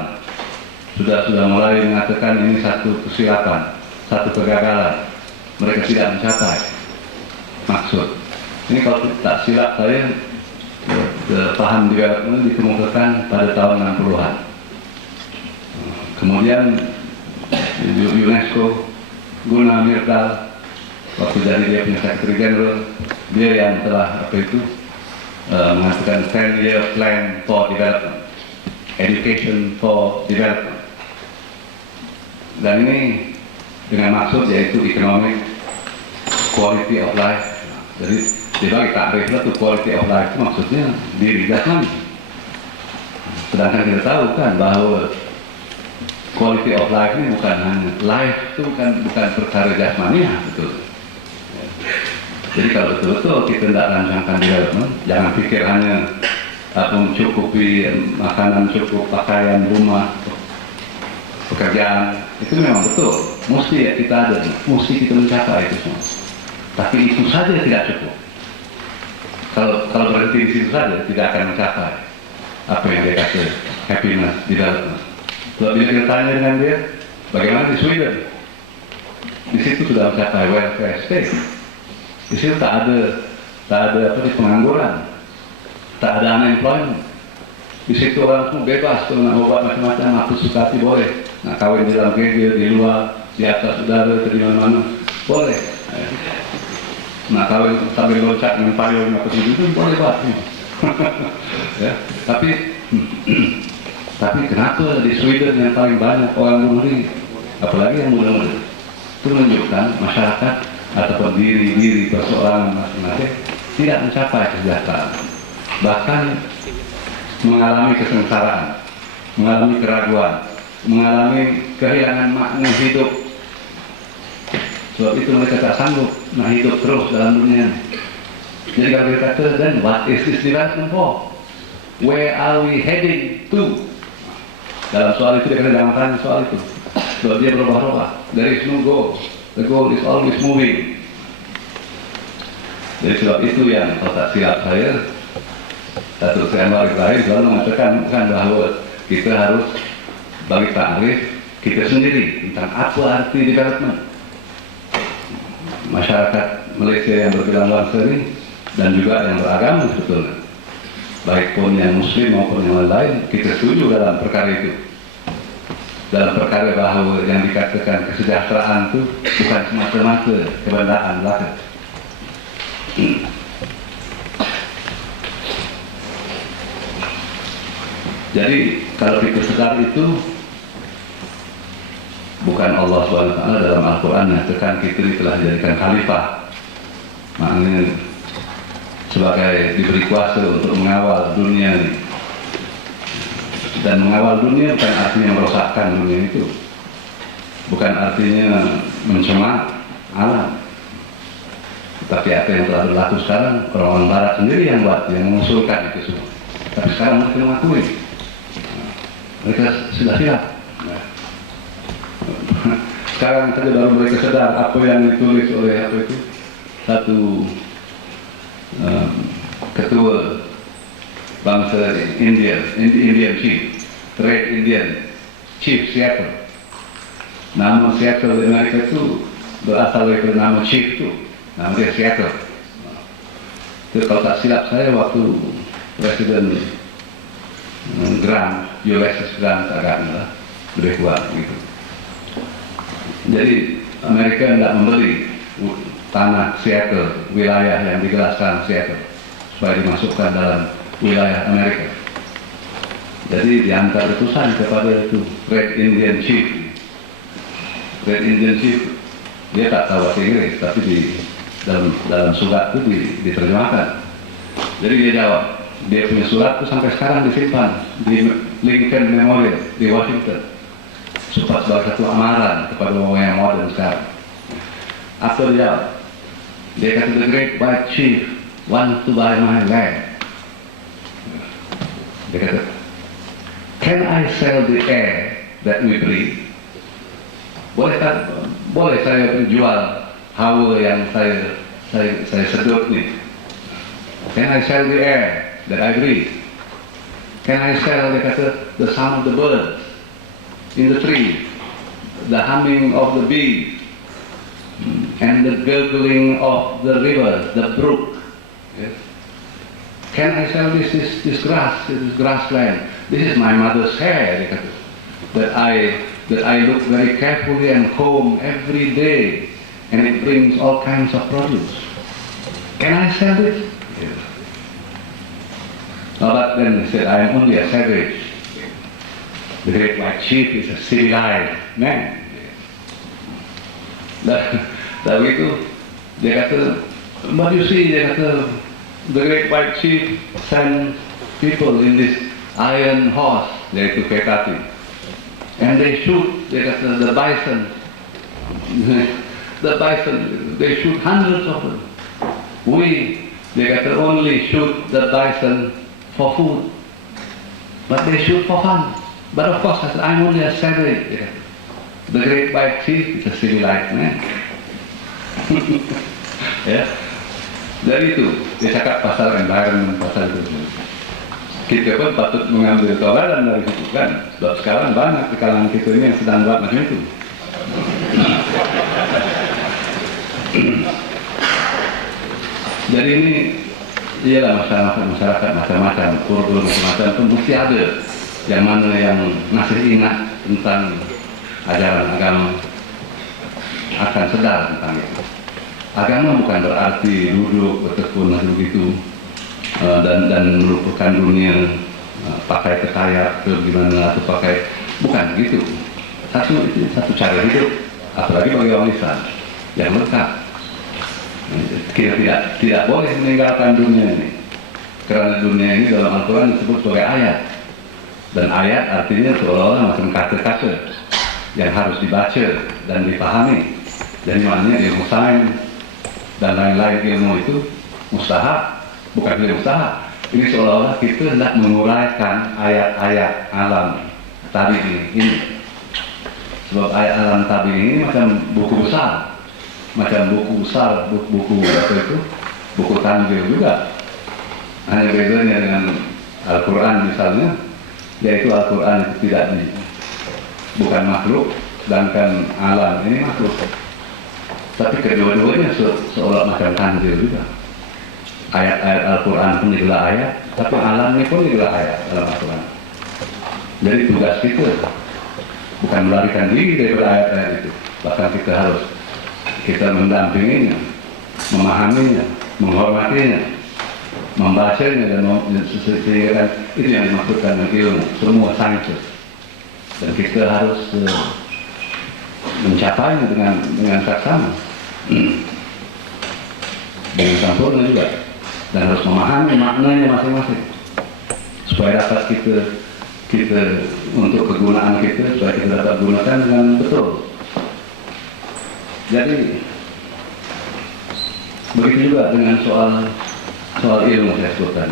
sudah mulai mengatakan ini satu kesilapan, satu kegagalan. Mereka tidak mencapai maksud. Ini kalau tak silap saya, paham development dikemukakan pada tahun 60-an. Kemudian UNESCO, Gunnar Myrdal, waktu jadi dia punya Secretary General, dia yang telah mengatakan 10-year plan for development, education for development. Dan ini dengan maksud yaitu economic quality of life. Jadi dibagi takrifnya tuh quality of life itu maksudnya diri jasmani. Sedangkan kita tahu kan bahwa quality of life ini bukan hanya life itu bukan perkara jasmani, betul. Jadi kalau betul-betul kita tidak rancangkan development, jangan pikir hanya mencukupi makanan, cukup pakaian, rumah, pekerjaan, itu memang betul. Mesti kita ada, mesti kita mencapai itu semua. Tapi itu saja tidak cukup. Kalau berhenti di situ saja, tidak akan mencapai apa yang dia kata happiness development. Kalau bila kita tanya dengan dia, bagaimana di Sweden? Di situ sudah mencapai welfare state. Di situ tak ada pengangguran, tak ada unemployment. Di situ orang semua bebas, kalau nak obat macam-macam, apa suka hati boleh. Nak kahwin di dalam gereja, di luar, di atas udara, di mana-mana, boleh. Nak kahwin sambil loncat dengan payung apa itu boleh buat. Ya, tapi kenapa di Sweden yang paling banyak orang bunuh diri, apalagi yang muda-muda? Itu menunjukkan masyarakat ataupun diri perseorangan masing-masing tidak mencapai kesejahteraan, bahkan mengalami kesengsaraan, mengalami keraguan, mengalami kehilangan makna hidup. Sebab itu mereka tak sanggup nak hidup terus dalam dunia ini. Jadi kalau kita kata, then what is this development for? Where are we heading to? Dalam soal itu dia kata jangan tanya soal itu. Sebab dia berubah-ubah. There is no goal. The goal is always moving. Jadi sebab itu yang kalau tak silap saya, Datuk Seri Anwar Ibrahim selalu mengatakan bahawa kita harus bagi takrif kita sendiri tentang apa arti development. Masyarakat Malaysia yang berbilang bangsa ini dan juga yang beragama sebetulnya, baik pun yang Muslim maupun yang lain, kita setuju dalam perkara itu. Dalam perkara bahawa yang dikatakan kesejahteraan itu bukan semata-mata kebendaan belaka. Jadi kalau kita sedar itu, bukan Allah SWT dalam Al-Quran mengatakan kita telah dijadikan khalifah, maknanya sebagai diberi kuasa untuk mengawal dunia ini. Dan mengawal dunia bukan artinya merosakkan dunia itu, bukan artinya mencemar alam. Tapi apa yang telah berlaku sekarang, orang-orang Barat sendiri yang buat, yang mengusulkan itu semua. Tapi sekarang mereka mengakui, mereka sudah siap. Sekarang saja baru mereka sadar apa yang ditulis oleh satu ketua bangsa Indian Chief, Red Indian Chief Seattle. Nama Seattle di Amerika itu berasal dari nama Chief itu, nama dia Seattle. Itu kalau tak silap saya waktu Presiden Grant, Ulysses Grant agaknya lebih kuat gitu. Jadi Amerika tidak membeli tanah Seattle, wilayah yang digelaskan Seattle, supaya dimasukkan dalam wilayah Amerika. Jadi diantar utusan kepada itu Red Indian Chief. Red Indian Chief dia tak tahu bahasa Inggris, tapi dalam surat itu diterjemahkan. Jadi dia jawab, dia punya surat itu sampai sekarang disimpan di Lincoln Memorial di Washington, sebagai satu amaran kepada orang yang modern sekarang. Apa dia jawab? Dia kata, the great white chief want to buy my land. Dia kata, can I sell the air that we breathe? Boleh saya jual hawa yang saya sedut ni? Can I sell the air that I breathe? Can I sell, dia kata, the sound of the birds in the tree, the humming of the bees, and the gurgling of the river, the brook? Yes. Can I sell this grass, this grassland? This is my mother's hair, dia kata, that I look very carefully and comb every day, and it brings all kinds of produce. Can I sell this? Yes. No, but then he said, I am only a savage. The great white chief is a civilized man. Dan itu dia kata, but you see, dia kata, the great white chief sent people in this iron horse, yaitu kereta api. and they shoot the bison. The bison, they shoot hundreds of them. They only shoot the bison for food, but they shoot for fun. But of course, I'm only a savage. The great white chief is a civilized man. Ya, dari itu dia cakap pasal environment, pasal itu. Kita pun patut mengambil tawaran dari situ kan. Sebab sekarang banyak di kalangan kita ini yang sedang buat macam itu. Jadi ini ialah masyarakat macam-macam, kultur macam-macam pun mesti ada yang mana yang masih ingat tentang ajaran agama, akan sedar tentang itu. Agama bukan berarti duduk bertekun begitu dan melupakan dunia, pakai kekayaan ke gimana atau pakai, bukan begitu. Satu cara hidup, apalagi bagi orang Islam yang lengkap. Kita tidak boleh meninggalkan dunia ini, karena dunia ini dalam Al-Quran disebut sebagai ayat, dan ayat artinya seolah-olah macam kata-kata yang harus dibaca dan dipahami. Dan maknanya ilmu sains dan lain-lain ilmu itu mustahab, bukan ilmu mustahab. Ini seolah-olah kita hendak menguraikan ayat-ayat alam tabi ini. Sebab ayat alam tabi ini macam buku besar, buku apa itu, buku tanjil juga. Hanya bedanya dengan Al-Quran misalnya, yaitu Al-Quran itu bukan makhluk, sedangkan alam ini makhluk. Tapi kedua-duanya seolah macam tanjil juga. Ayat-ayat Al-Quran pun adalah ayat, tapi alam ini pun adalah ayat dalam Al-Quran. Jadi tugas kita bukan melarikan diri daripada ayat-ayat itu, bahkan kita mendampinginya, memahaminya, menghormatinya, membacanya, dan sehingga itu yang dimaksudkan dengan ilmu, semua sains. Dan kita harus mencapainya dengan saksama, dengan sempurna juga, dan harus memahami maknanya masing-masing, supaya dapat kita untuk kegunaan kita, supaya kita dapat gunakan dengan betul. Jadi begitu juga dengan soal ilmu saya sebutkan.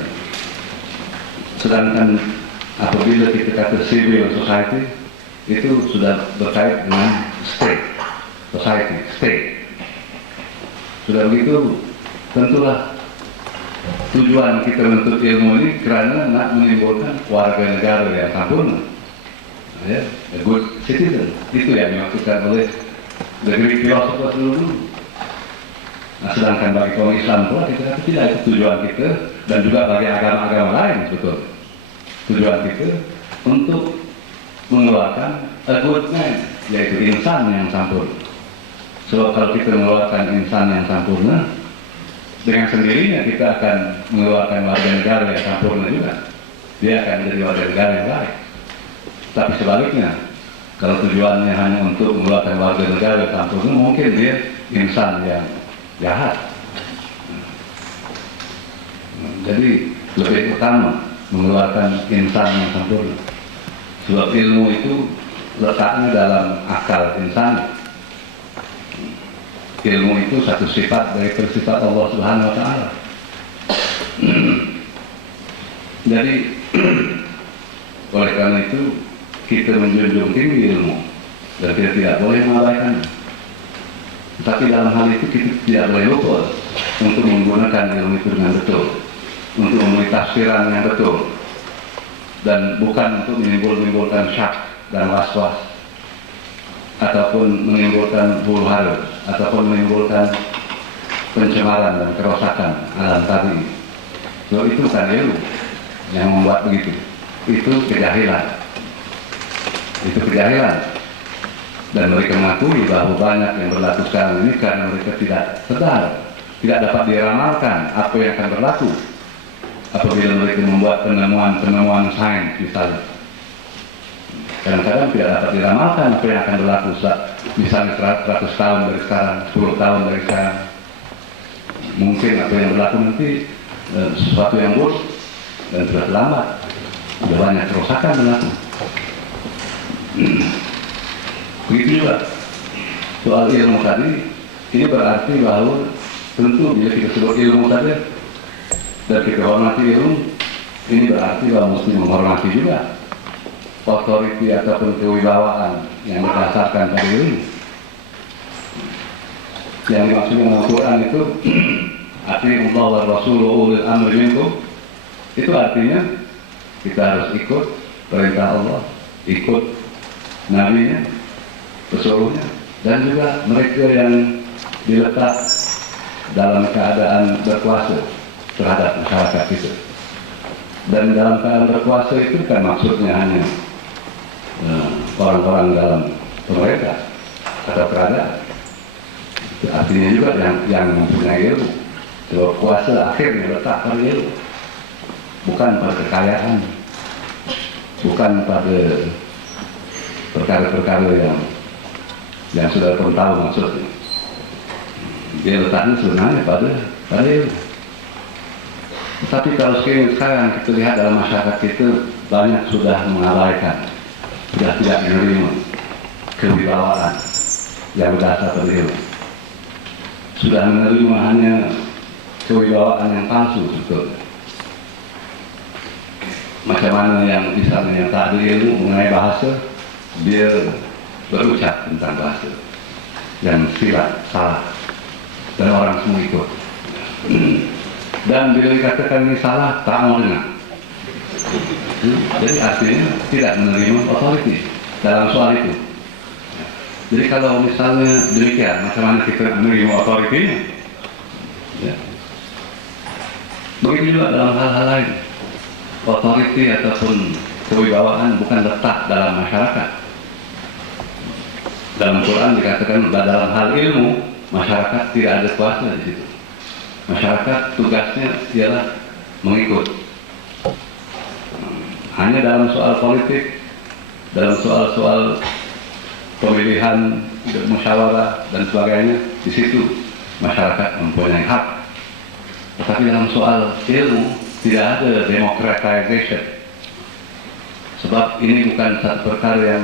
Sedangkan apabila kita kata civil society, itu sudah berkait dengan state. Sudah begitu, tentulah tujuan kita menuntut ilmu ini kerana nak menimbulkan warga negara yang sempurna, ya, a good citizen. Itu yang dimaksudkan oleh the Greek philosopher dulu. Nah, sedangkan bagi kaum Islam pula kita kata tidak, itu tujuan kita, dan juga bagi agama-agama lain betul. Tujuan kita untuk mengeluarkan a good man, yaitu insan yang sempurna. Sebab kalau kita mengeluarkan insan yang sempurna, dengan sendirinya kita akan mengeluarkan warga negara yang sempurna juga. Dia akan menjadi warga negara yang baik. Tapi sebaliknya, kalau tujuannya hanya untuk mengeluarkan warga negara yang sempurna, mungkin dia insan yang jahat. Jadi lebih utama mengeluarkan insan yang sempurna. Sebab ilmu itu letaknya dalam akal insan. Ilmu itu satu sifat dari sifat Allah Subhanahu wa Ta'ala. Jadi oleh karena itu kita menjunjung tinggi ilmu dan kita tidak boleh mengabaikannya. Tapi dalam hal itu kita tidak boleh lupa untuk menggunakan ilmu itu dengan betul, untuk memiliki tafsiran yang betul, dan bukan untuk menimbulkan syak dan was-was, ataupun menimbulkan huru-hara, ataupun menimbulkan pencemaran dan kerosakan alam tadi. So, itu bukan ilmu yang membuat begitu. Itu kejahilan. Dan mereka mengakui bahwa banyak yang berlaku sekarang ini karena mereka tidak sadar, tidak dapat diramalkan apa yang akan berlaku apabila mereka membuat penemuan sains misalnya. Kadang-kadang tidak dapat diramalkan apa yang akan berlaku, misalnya 100 tahun dari sekarang, 10 tahun dari sekarang. Mungkin apa yang berlaku nanti sesuatu yang buruk dan sudah terlambat, sudah banyak kerusakan berlaku. Begitu juga soal ilmu tadi, ini berarti bahwa tentu bila kita sebut ilmu tadi dan kita hormati ilmu, ini berarti bahwa mesti menghormati juga otoriti ataupun kewibawaan yang berdasarkan pada ilmu. Yang dimaksud dengan Al-Quran itu Atiiullah wa Rasuluhu ulil amri minkum, itu artinya kita harus ikut perintah Allah, ikut nabinya, pesuruhnya, dan juga mereka yang diletak dalam keadaan berkuasa terhadap masyarakat itu. Dan dalam keadaan berkuasa itu kan maksudnya hanya orang-orang dalam pemerintah atau kerajaan. Itu artinya juga yang mempunyai ilmu. Sebab kuasa akhirnya letak pada ilmu, bukan pada kekayaan, bukan pada perkara-perkara yang sudah pun tahu maksudnya. Dia letaknya sebenarnya pada ilmu. Tapi kalau sekarang kita lihat dalam masyarakat kita banyak sudah mengabaikan, sudah tidak menerima kewibawaan yang berdasar pada ilmu. Sudah menerima hanya kewibawaan yang palsu sebetulnya. Macam mana yang misalnya yang tak ada ilmu mengenai bahasa, dia berucap tentang bahasa yang silap, salah, dan orang semua ikut. Dan bila dikatakan ini salah, tak mau dengar. Jadi artinya tidak menerima otoriti dalam soal itu. Jadi kalau misalnya demikian, macam mana kita menerima otoritinya? Ya. Begitu juga dalam hal-hal lain. Otoriti ataupun kewibawaan bukan letak dalam masyarakat. Dalam Quran dikatakan dalam hal ilmu, masyarakat tidak ada kuasa di situ. Masyarakat tugasnya ialah mengikut. Hanya dalam soal politik, dalam soal-soal pemilihan, musyawarah dan sebagainya, di situ masyarakat mempunyai hak. Tetapi dalam soal ilmu tidak ada democratization. Sebab ini bukan satu perkara yang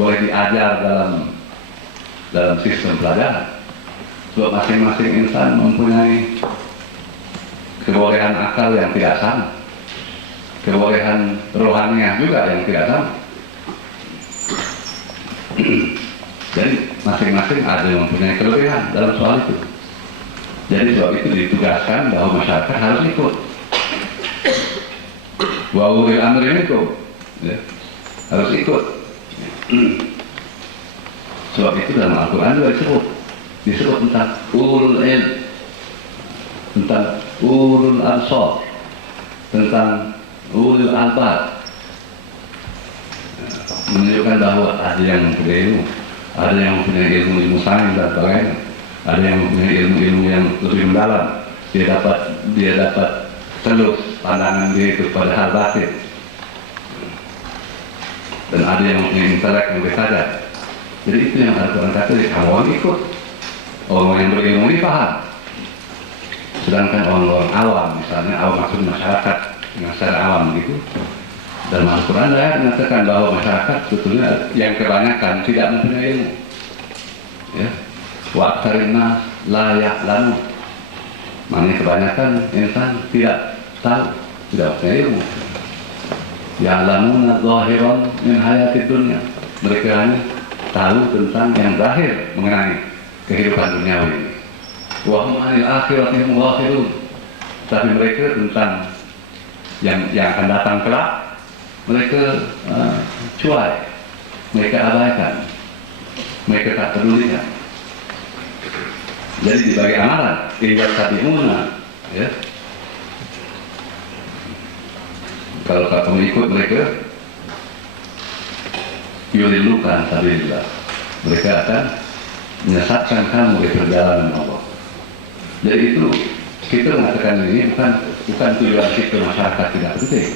boleh diajar dalam sistem pelajaran. Sebab masing-masing insan mempunyai kebolehan akal yang tidak sama, kebolehan rohaniah juga yang tidak sama. Jadi masing-masing ada yang mempunyai kelebihan dalam soal itu. Jadi sebab itu ditugaskan bahwa masyarakat harus ikut. Wa ulil amri minkum, ya, harus ikut. Sebab itu dalam Al-Quran juga disebut tentang ulul ilm, tentang ulul absar, tentang ulul albab. Menunjukkan bahwa ada yang mempunyai ilmu, ada yang mempunyai ilmu sains dan sebagainya, ada yang mempunyai ilmu yang lebih mendalam. Dia dapat telus pandangan dia itu pada hal batin, dan ada yang mempunyai intelek yang lebih sadar. Jadi itu yang Al-Quran kata, orang ikut. Orang yang berilmu ini paham. Sedangkan orang awam, misalnya awam maksud masyarakat yang secara awam itu, dan Al-Quran mengatakan bahwa masyarakat sebetulnya yang kebanyakan tidak mempunyai ilmu. Ya, wa aktsarun la ya'lamun. Maknanya kebanyakan insan tidak tahu, tidak punya ilmu. Ya'lamuna zahiran min hayatid dunya. Mereka hanya tahu tentang yang zahir mengenai kehidupan duniawi. Wa hum 'anil akhirati hum ghafilun. Tapi mereka tentang yang akan datang kelak, mereka cuai, mereka abaikan, mereka tak pedulikan. Jadi dibagi amalan, ibadat tabi'una, ya. Kalau kamu ikut mereka, yudilluka sabilillah, mereka akan menyesatkan kamu di perjalanan Allah. Jadi itu kita mengatakan ini bukan tujuan kita masyarakat tidak penting,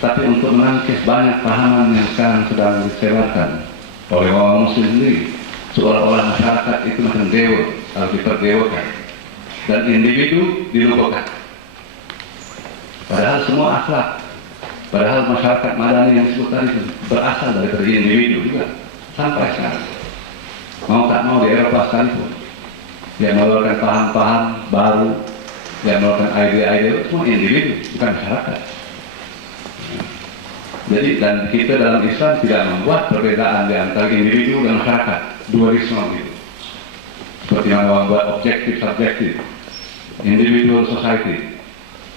tapi untuk menangkis banyak pahaman yang sekarang sedang disebarkan oleh orang muslim sendiri, seolah-olah masyarakat itu macam dewa, harus diperdewakan, dan individu dilupakan. Padahal semua akhlak Padahal masyarakat madani yang disebut tadi itu berasal dari individu juga sampai sekarang. Mau tak mau di Eropa sekalipun, dia mengeluarkan paham-paham baru, dia mengeluarkan ide-ide, itu semua individu, bukan masyarakat. Jadi dan kita dalam Islam tidak membuat perbedaan di antara individu dan masyarakat, dualisme gitu. Seperti yang orang buat objektif subjektif, individual society.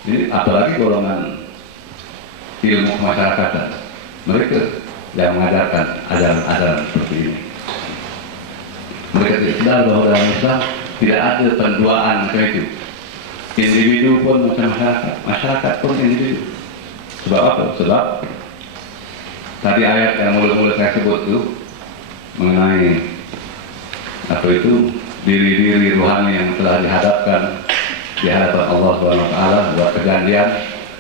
Jadi apalagi golongan ilmu kemasyarakatan, mereka yang mengajarkan ajaran-ajaran seperti ini. Mereka tidak sadar bahwa dalam Islam tidak ada penduaan macam itu. Individu pun macam masyarakat, masyarakat pun individu. Sebab apa? Sebab tadi ayat yang mula-mula saya sebut itu mengenai apa itu diri-diri rohani yang telah dihadapkan di hadapan Allah SWT buat perjanjian,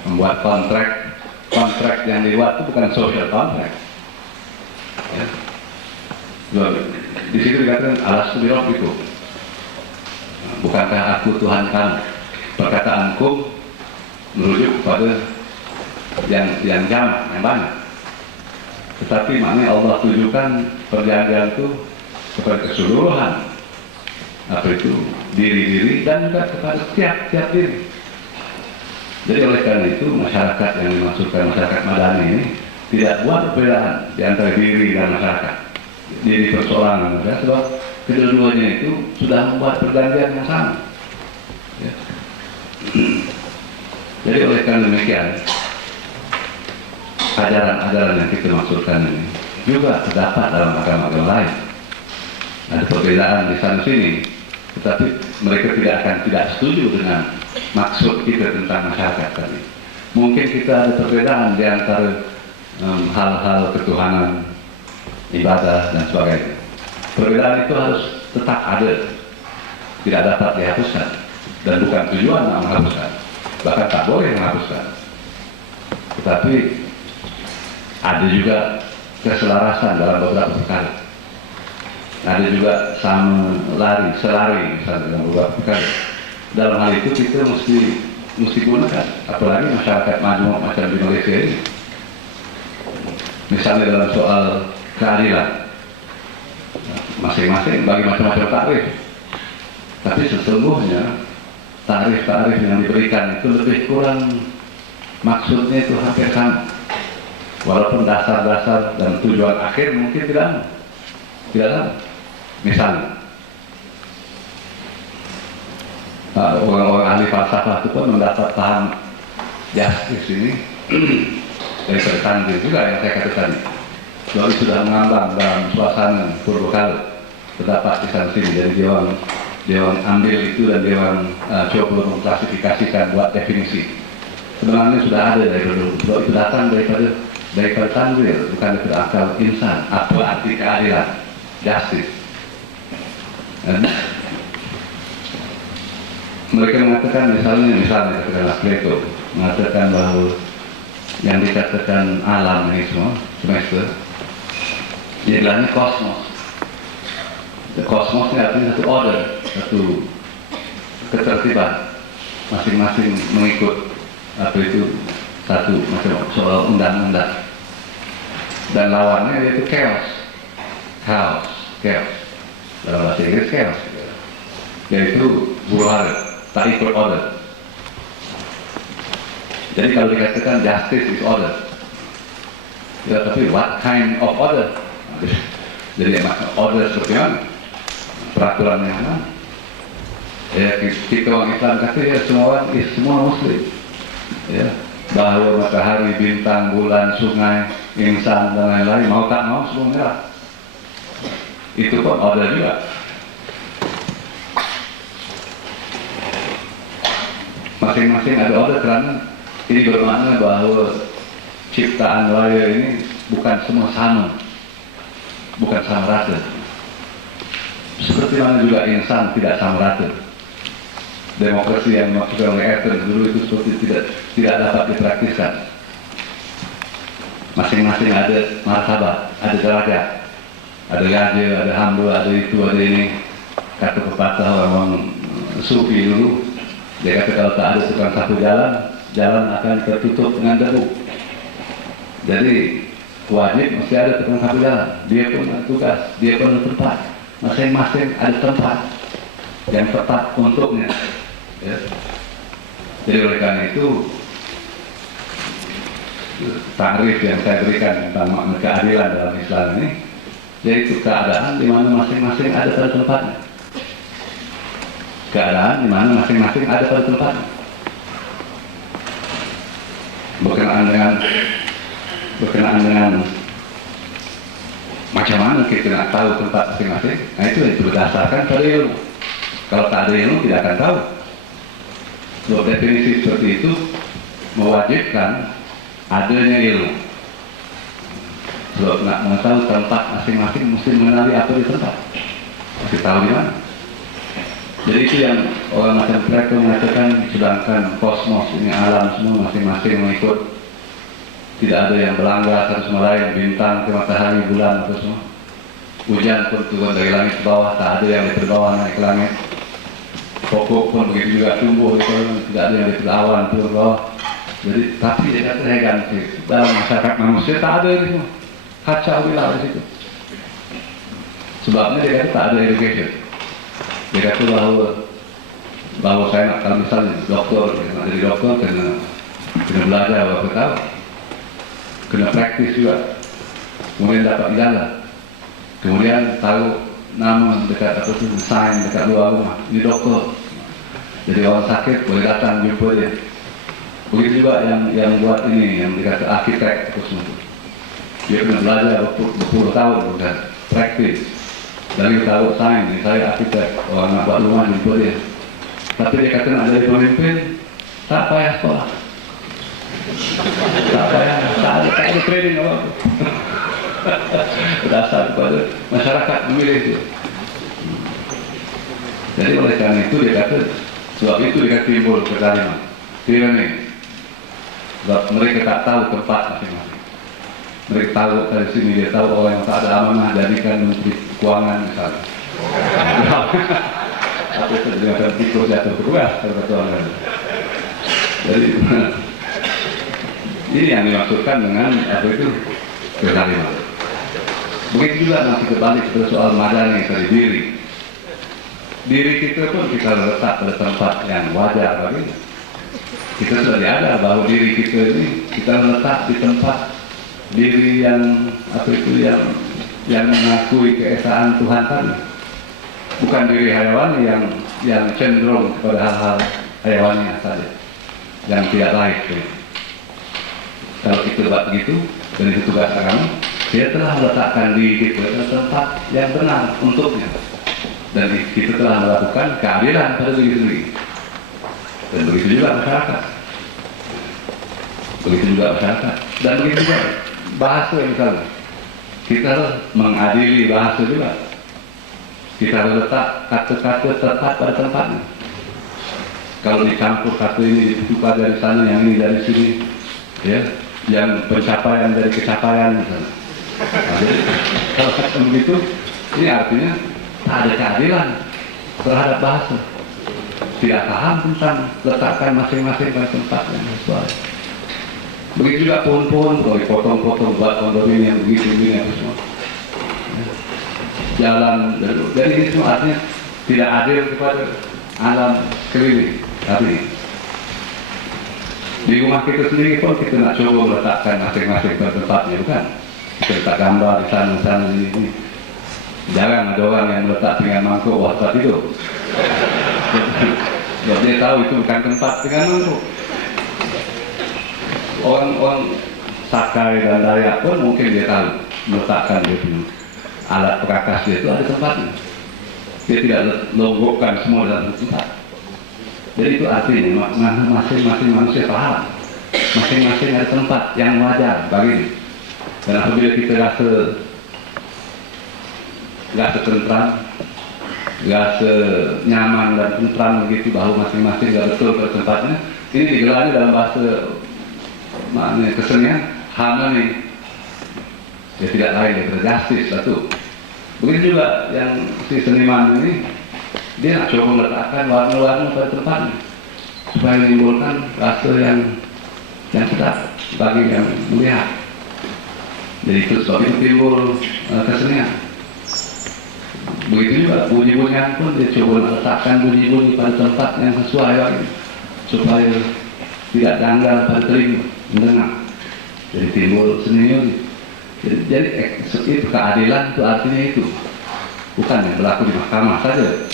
membuat kontrak yang dibuat itu bukan social contract. Ya. Di situ dikatakan alas birok itu, bukankah aku Tuhan kamu? Perkataanku merujuk kepada yang jamak, yang banyak. Tetapi maknanya Allah tujukan perjanjian itu kepada keseluruhan, apa itu diri-diri dan juga kepada tiap diri. Jadi oleh karena itu masyarakat yang dimaksudkan masyarakat madani ini tidak buat perbedaan di antara diri dan masyarakat, diri perseorangan, ya, sebab kedua-duanya itu sudah membuat perjanjian yang sama. Ya. Jadi oleh karena demikian ajaran-ajaran yang kita maksudkan ini juga terdapat dalam agama-agama lain. Ada perbedaan di sana sini, tetapi mereka tidak setuju dengan maksud kita tentang masyarakat tadi. Mungkin kita ada perbedaan di antara hal-hal ketuhanan, ibadah dan sebagainya. Perbedaan itu harus tetap ada, tidak dapat dihapuskan, dan bukan tujuan menghapuskan, bahkan tak boleh menghapuskan. Tetapi ada juga keselarasan dalam beberapa perkara. Ada juga selari misalnya dalam beberapa perkara. Dalam hal itu kita mesti gunakan, apalagi masyarakat majmuk macam di Malaysia ini. Misalnya dalam soal keadilan, masing-masing bagi macam-macam tarif. Tapi sesungguhnya tarif-tarif yang diberikan itu lebih kurang, maksudnya itu hampir sama. Walaupun dasar-dasar dan tujuan akhir mungkin tidak sama. Misalnya orang-orang ahli falsafah itu pun mendapat paham justice ini dari Tanzil juga yang saya katakan tadi. Lalu sudah mengambang dalam suasana purbakala, terdapat di sana sini. Jadi dia ambil itu dan dia coba mengklasifikasikan, buat definisi. Sebenarnya sudah ada dari dulu. Kalau itu datang daripada Tanzil, bukan daripada akal insan. Apa arti keadilan? Justice. Dan mereka mengatakan misalnya katakanlah Plato mengatakan bahwa yang dikatakan alam ini semesta jadilah kosmos. Kosmos ini artinya satu order, satu ketertiban, masing-masing mengikut apa itu satu macam soal undang-undang, dan lawannya yaitu chaos. Dalam bahasa Inggris chaos, yaitu huru-hara, tak ikut order. Jadi kalau dikatakan justice is order, ya, tapi what kind of order? Jadi order seperti mana? Peraturan yang mana? Ya, kita orang Islam kata ya semua Muslim. Ya, bahwa matahari, bintang, bulan, sungai, insan dan lain-lain mau tak mau semua merah. Itu pun order juga. Masing-masing ada order karena ini bermakna bahwa ciptaan raya ini bukan semua sama, bukan sama rata. Seperti mana juga insan tidak sama rata. Demokrasi yang dimaksudkan oleh Athens dulu itu seperti tidak dapat dipraktiskan. Masing-masing ada martabat, ada derajat, ada raja, ada hamba, ada itu, ada ini. Kata pepatah orang sufi dulu, dia kata kalau tak ada tukang sapu jalan akan tertutup dengan debu. Jadi wajib mesti ada tukang sapu jalan. Dia punya tugas, dia punya tempat. Masing-masing ada tempat yang tepat untuknya. Ya. Jadi oleh karena itu takrif yang saya berikan tentang makna keadilan dalam Islam ini, yaitu keadaan di mana masing-masing ada pada tempatnya. Keadaan di mana masing-masing ada pada tempatnya. Berkenaan dengan macam mana kita nak tahu tempat masing-masing, nah itu berdasarkan pada ilmu. Kalau tak ada ilmu tidak akan tahu. Sebab definisi seperti itu mewajibkan adanya ilmu. Sebab nak mengetahui tempat masing-masing mesti mengenali apa di tempat, mesti tahu di mana. Jadi itu yang orang macam Plato mengatakan, sedangkan kosmos ini alam semua masing-masing mengikut. Tidak ada yang berlanggar satu sama lain, bintang, matahari, bulan, itu semua. Hujan pun turun dari langit ke bawah, tak ada yang dari bawah naik ke langit. Pokok pun begitu juga tumbuh, tidak ada yang dari awan turun ke bawah. Jadi, tapi dia kata heran sih, dalam masyarakat manusia tak ada ini semua. Kacau bila di situ. Sebabnya dia kata tak ada education. Dia kata bahwa saya nak, kalau misalnya doktor, nak jadi doktor, kena belajar berapa tahun. Kena praktis juga, kemudian dapat ijazah, kemudian tahu nama dekat apa tu, sign dekat luar rumah, ini doktor. Jadi orang sakit boleh datang jumpa dia. Begitu juga yang buat ini, yang dikata arsitek itu semua. Dia kena belajar berpuluh tahun bukan praktis. Dari tahu sign, saya arsitek, orang nak buat rumah jumpa dia. Tapi dia kata nak jadi pemimpin, tak payah sekolah. Tak ada training apa-apa. Berdasar kepada masyarakat memilih itu. Jadi oleh karena itu dia kata, sebab itu dia timbul kezaliman, tirani. Sebab mereka tak tahu tempat masing-masing. Mereka tahu dari sini, dia tahu orang yang tak ada amanah jadikan menteri keuangan misalnya. Apa itu dengan tikus jatuh keruas kata orang. Jadi ini yang dimaksudkan dengan apa itu kezaliman. Begitu juga nanti kembali ke soal madani tadi diri. Diri kita pun kita letak pada tempat yang wajar baginya. Kita sudah diadar bahwa diri kita ini kita letak di tempat diri yang apa itu yang mengakui keesaan Tuhan tadi. Bukan diri hayawani yang cenderung kepada hal-hal hayawani saja, yang tidak laik. Kalau kita buat begitu, dan itu tugas agama, dia telah meletakkan diri kita pada tempat yang benar untuknya. Dan kita telah melakukan keadilan pada diri sendiri. Dan begitu juga masyarakat. Dan begitu juga bahasa misalnya. Kita harus mengadili bahasa juga. Kita harus letak kata-kata tepat pada tempatnya. Kalau dicampur kata ini ditukar dari sana, yang ini dari sini, ya. Yang pencapaian dari kecapaian misalnya. Nah, jadi, kalau kata begitu, ini artinya tak ada keadilan terhadap bahasa. Tidak paham tentang letakkan masing-masing pada tempat yang sesuai. Begitu juga pohon-pohon, kalau dipotong-potong buat kondominium begitu-begini apa semua. Jalan, jadi ini semua artinya tidak adil kepada alam sekeliling. Tapi di rumah kita sendiri pun kita nak coba meletakkan masing-masing pada tempatnya, bukan? Kita letak gambar di sana ini. Jarang ada orang yang meletak dengan mangkuk tempat tidur. Sebab dia tahu itu bukan tempat dengan mangkuk. Orang Sakai dan Dayak pun mungkin dia tahu meletakkan dia punya alat perakas dia itu ada tempatnya. Dia tidak longgokkan semua dalam tempat. Jadi itu artinya masing-masing manusia paham. Masing-masing ada tempat yang wajar bagi dia. Dan apabila kita rasa tentram, rasa nyaman dan tentram begitu bahwa masing-masing tidak betul pada tempatnya, ini digelarnya dalam bahasa maknanya kesenian harmoni. Ya tidak lain daripada justice satu. Begitu juga yang si seniman ini, dia nak coba meletakkan warna-warna pada tempatnya supaya menimbulkan rasa yang sedap bagi yang melihat. Jadi itu sebab itu timbul kesenian. Begitu juga bunyi-bunyian pun dia coba meletakkan bunyi-bunyi pada tempat yang sesuai lagi, supaya tidak janggal pada telinga mendengar. Jadi timbul seni. Jadi itu keadilan itu artinya itu, bukan yang berlaku di mahkamah saja.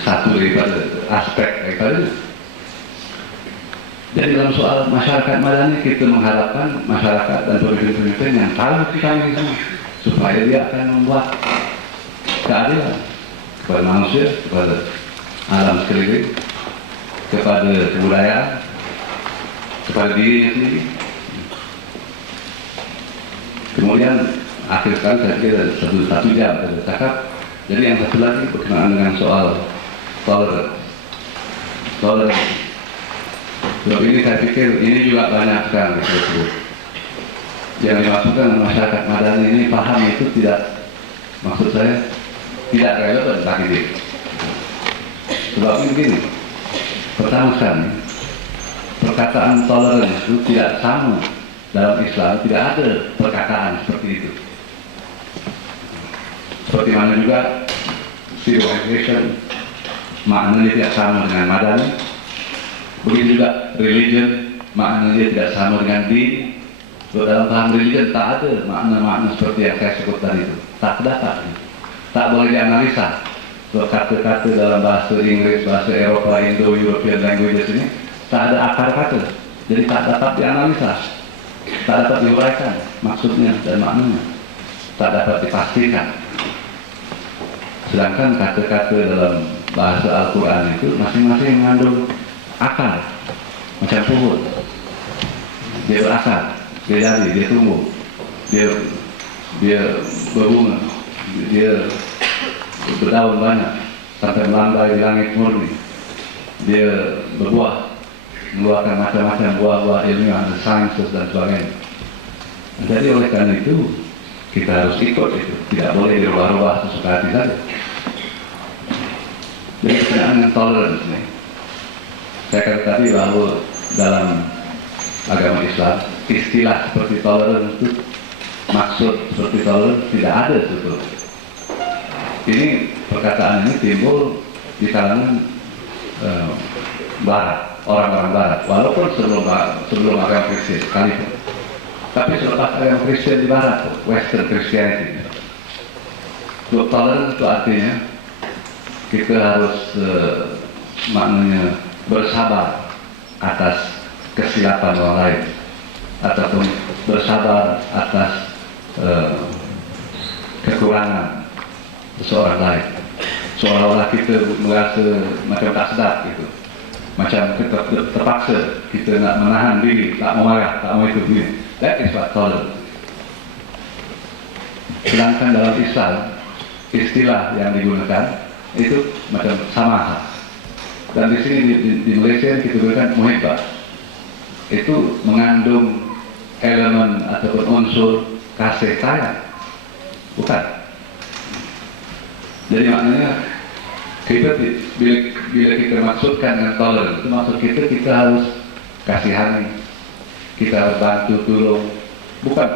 Satu daripada aspek itu. Jadi dalam soal masyarakat madani kita mengharapkan masyarakat dan pemimpin-pemimpin yang tahu kami semua, supaya dia akan membuat keadilan kepada manusia, kepada alam sekeliling, kepada kebudayaan, kepada dirinya sendiri. Kemudian akhir sekali saya kira satu jam saya cakap. Jadi yang satu lagi berkenaan dengan soal toleransi. Sebab ini saya pikir ini juga banyak sekali yang dimasukkan masyarakat madani ini paham itu tidak, maksud saya tidak relevan bagi dia. Sebab ini begini, pertama sekali perkataan toleransi itu tidak sama. Dalam Islam tidak ada perkataan seperti itu. Seperti mana juga civilization maknanya tidak sama dengan madani. Begitu juga religion maknanya tidak sama dengan din. Dalam paham religion tak ada makna-makna seperti yang saya sebut tadi itu. Tak terdapat. Tak boleh dianalisa. Kata-kata dalam bahasa Inggris, bahasa Eropa, Indo-European languages ini tak ada akar kata. Jadi tak dapat dianalisa. Tak dapat diuraikan maksudnya dan maknanya, tak dapat dipastikan. Sedangkan kata-kata dalam bahasa Al-Quran itu masing-masing mengandung akar, macam pohon. Dia berakar, dia jadi, dia tumbuh, dia berbunga, dia berdaun banyak sampai melambai di langit murni. Dia berbuah, mengeluarkan macam-macam buah-buah ilmiah, sainsus dan sebagainya. Jadi oleh karena itu kita harus ikut itu, tidak boleh dirubah-rubah sesuka hati saja. Jadi berkenaan dengan toleransi ini, saya kata tadi bahwa dalam agama Islam istilah seperti toleransi itu, maksud seperti toleransi tidak ada sebetulnya. Ini perkataan ini timbul di kalangan Barat, orang-orang Barat, walaupun sebelum agama Kristen sekalipun. Tapi selepas agama Kristen di Barat, Western Christianity, toleransi itu artinya kita harus maknanya bersabar atas kesilapan orang lain, ataupun bersabar atas kekurangan seseorang lain. Seolah-olah kita merasa macam tak sedap gitu. Macam kita terpaksa kita nak menahan diri, tak mau marah, tak mau itu begini. That is what tolerance. Sedangkan dalam Islam istilah yang digunakan itu macam samaha. Dan di sini di Malaysia kita gunakan muhibbah. Itu mengandung elemen ataupun unsur kasih sayang, bukan? Jadi maknanya kita bila kita maksudkan dengan toleran, itu maksud kita harus kasihani, kita harus bantu tolong, bukan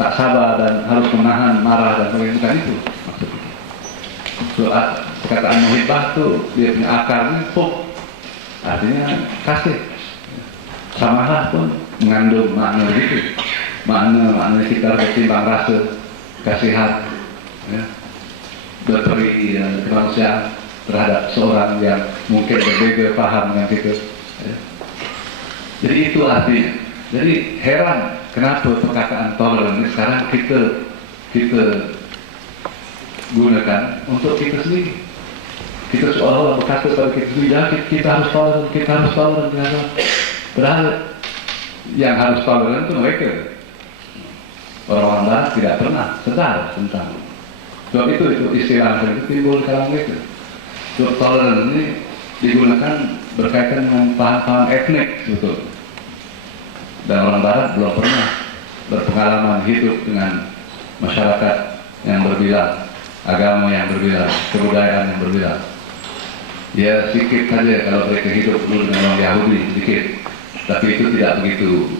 tak sabar dan harus menahan marah dan sebagainya, bukan itu maksudnya. So, perkataan muhibbah itu dia punya akarnya hub, artinya kasih. Samalah pun mengandung makna begitu, makna kita harus timbang rasa kasihan, ya, berperi kemanusiaan terhadap seorang yang mungkin berbeda paham dengan kita, ya. Jadi itu artinya. Jadi heran kenapa perkataan toleran ini sekarang kita gunakan untuk kita sendiri. Kita seolah-olah berkata pada kita sendiri, ya, kita harus toleran. Padahal yang harus toleran itu mereka. Orang-orang Barat tidak pernah sedar tentang. Sebab itu istilah itu timbul dalam mereka. Sebab toleran ini digunakan berkaitan dengan paham-paham etnik sebetulnya. Dan orang Barat belum pernah berpengalaman hidup dengan masyarakat yang berbeda, agama yang berbeda, kebudayaan yang berbeda. Ya sedikit saja kalau mereka hidup dulu dengan orang Yahudi sedikit, tapi itu tidak begitu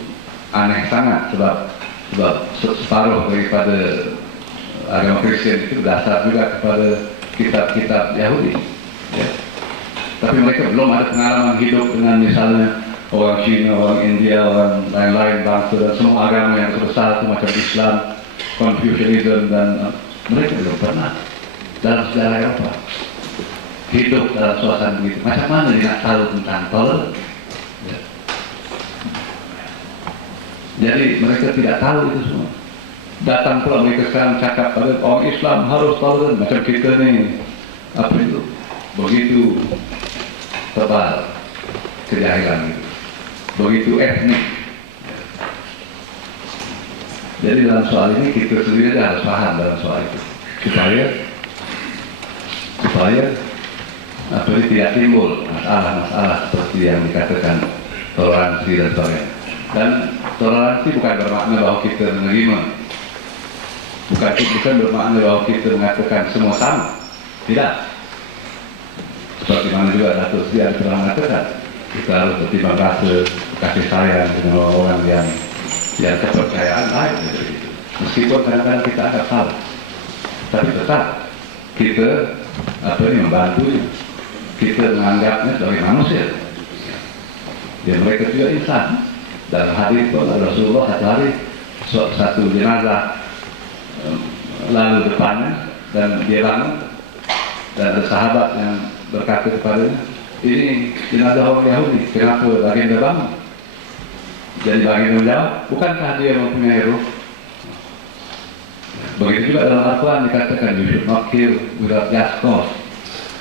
aneh sangat sebab Sebab separuh daripada agama Kristen itu dasar juga kepada kitab-kitab Yahudi. Ya. Tapi mereka belum ada pengalaman hidup dengan misalnya orang Cina, orang India, orang lain-lain bangsa dan semua agama yang sebesar itu macam Islam, Confucianism dan mereka belum pernah dalam sejarah Eropa hidup dalam suasana begitu. Macam mana dia nak tahu tentang toleran? Ya. Jadi mereka tidak tahu itu semua. Datang pula mereka sekarang cakap pada orang Islam harus toleran macam kita ni apa itu begitu tebal kejahilan itu, begitu etnik. Jadi dalam soal ini kita sendiri harus paham dalam soal itu supaya apa ini tidak timbul masalah-masalah seperti yang dikatakan toleransi dan sebagainya. Dan toleransi bukan bermakna bahwa kita menerima, bukan bermakna bahwa kita mengatakan semua sama, tidak. Seperti mana juga Datuk Seri telah mengatakan, kita harus bertimbang rasa kasih sayang dengan orang yang kepercayaan lain. Meskipun kadang-kadang kita agak salah, tapi tetap kita membantu, kita menganggapnya sebagai manusia. Dan mereka juga insan. Dalam hadis Rasulullah satu hari satu jenazah lalu depannya dan dia bangun dan ada sahabat yang berkata kepadanya, ini jenazah orang Yahudi, kenapa baginda bangun? Jadi baginda menjawab, bukankah dia mempunyai ruh? Begitu juga dalam Al-Quran dikatakan, you should not kill without just cause.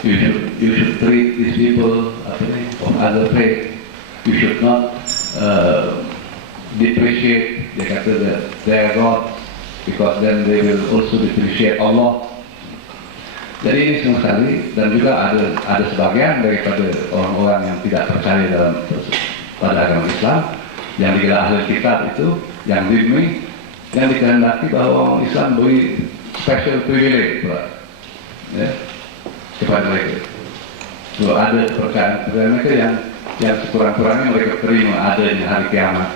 You should treat these people of other faith. You should not depreciate, dia kata their God, because then they will also depreciate Allah. Jadi ini semua sekali, dan juga ada sebagian daripada orang-orang yang tidak percaya pada agama Islam yang dikira ahli kitab itu, yang dhimmi, yang dikehendaki bahwa orang Islam beri special privilege ya, kepada mereka. So ada kepercayaan mereka yang sekurang-kurangnya mereka terima adanya hari kiamat,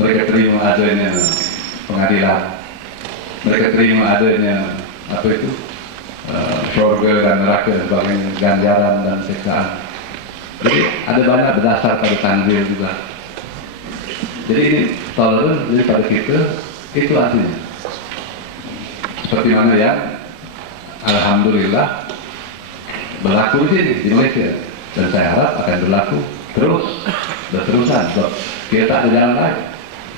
mereka terima adanya pengadilan, mereka terima adanya surga dan neraka dan sebagainya, ganjaran dan siksaan. Jadi ada banyak berdasar pada tanzil juga. Jadi ini toleran daripada kita itu artinya seperti mana yang alhamdulillah berlaku di sini di Malaysia, dan saya harap akan berlaku berterusan. Sebab kita tak ada jalan lain.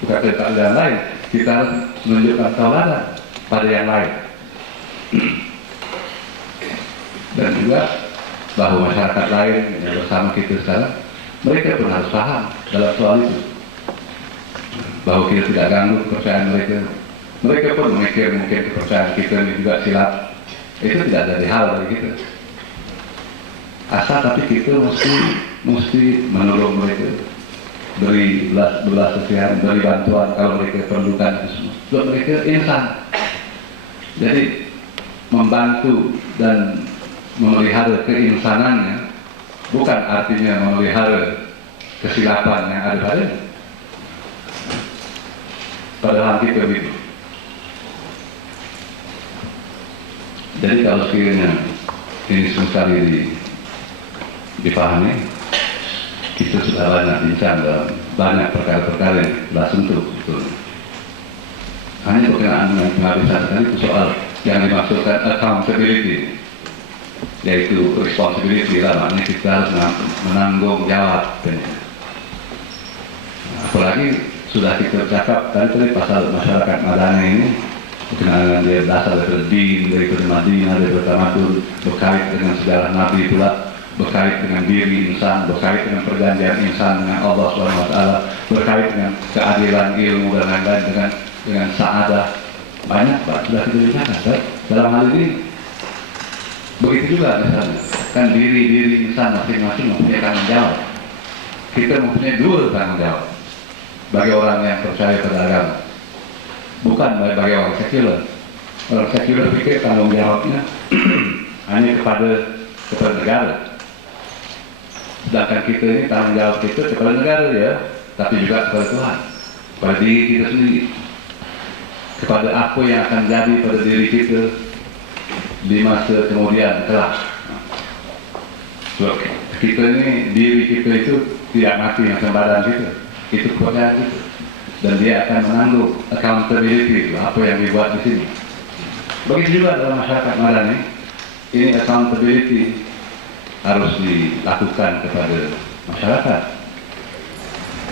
Bukan kita tak ada jalan lain, kita harus menunjukkan tauladan pada yang lain. Dan juga bahwa masyarakat lain yang bersama kita sekarang, mereka pun harus paham dalam soal itu, bahwa kita tidak ganggu kepercayaan mereka. Mereka pun memikir mungkin kepercayaan kita ini juga silap. Itu tidak jadi hal bagi kita. Asal tapi kita mesti menolong mereka, beri belas kasihan, beri bantuan kalau mereka perlukan itu semua. Sebab mereka insan. Jadi membantu dan memelihara keinsanannya bukan artinya memelihara kesilapan yang ada padanya. Padahal kita begitu. Jadi kalau sekiranya ini sekali dipahami, kita sudah banyak bincang dalam banyak perkara-perkara yang telah sentuh. Hanya berkenaan dengan penghabisan tadi itu soal yang dimaksudkan accountability, yaitu responsibility lah, maknanya kita harus menanggung jawab. Apalagi sudah kita cakap tadi pasal masyarakat Madani ini berkenaan dia berasal dari din, dari Madinah, dari Tamadun, berkait dengan sejarah Nabi pula, berkait dengan diri insan, berkait dengan perjanjian insan dengan Allah SWT, berkait dengan keadilan ilmu dan lain-lain, dengan sa'adah. Banyak Pak sudah kita bicarakan. Dalam hal ini begitu juga misalnya, kan diri insan masing-masing mempunyai tanggung jawab. Kita mempunyai dua tanggung jawab bagi orang yang percaya pada agama, bukan bagi orang sekuler. Orang sekuler pikir tanggung jawabnya hanya kepada negara. Sedangkan kita ini tanggung jawab kita kepada negara ya, tapi juga kepada Tuhan, pada diri kita sendiri. kepada apa yang akan jadi pada diri kita di masa kemudian kelak. Sebab kita ini, diri kita itu tidak mati macam badan kita, itu keluarga kita, dan dia akan menanggung accountability apa yang dibuat di sini. Begitu juga dalam masyarakat Madani, ini accountability harus dilakukan kepada masyarakat,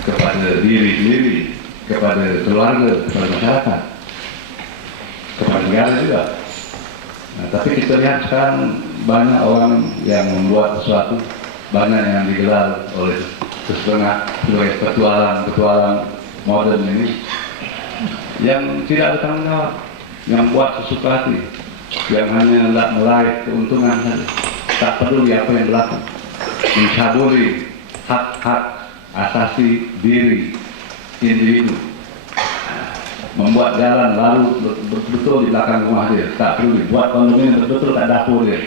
kepada diri sendiri, kepada keluarga, kepada masyarakat, kepada negara juga. Nah, tapi kita lihat sekarang banyak orang yang membuat sesuatu, banyak yang digelar oleh setengah sebagai petualang modern ini, yang tidak bertanggung jawab, yang buat sesuka hati, yang hanya hendak meraih keuntungan saja, tak peduli apa yang berlaku, mencabuli hak-hak asasi diri individu, membuat jalan lalu betul di belakang rumah dia, tak peduli, buat kondominium betul tak dapur dia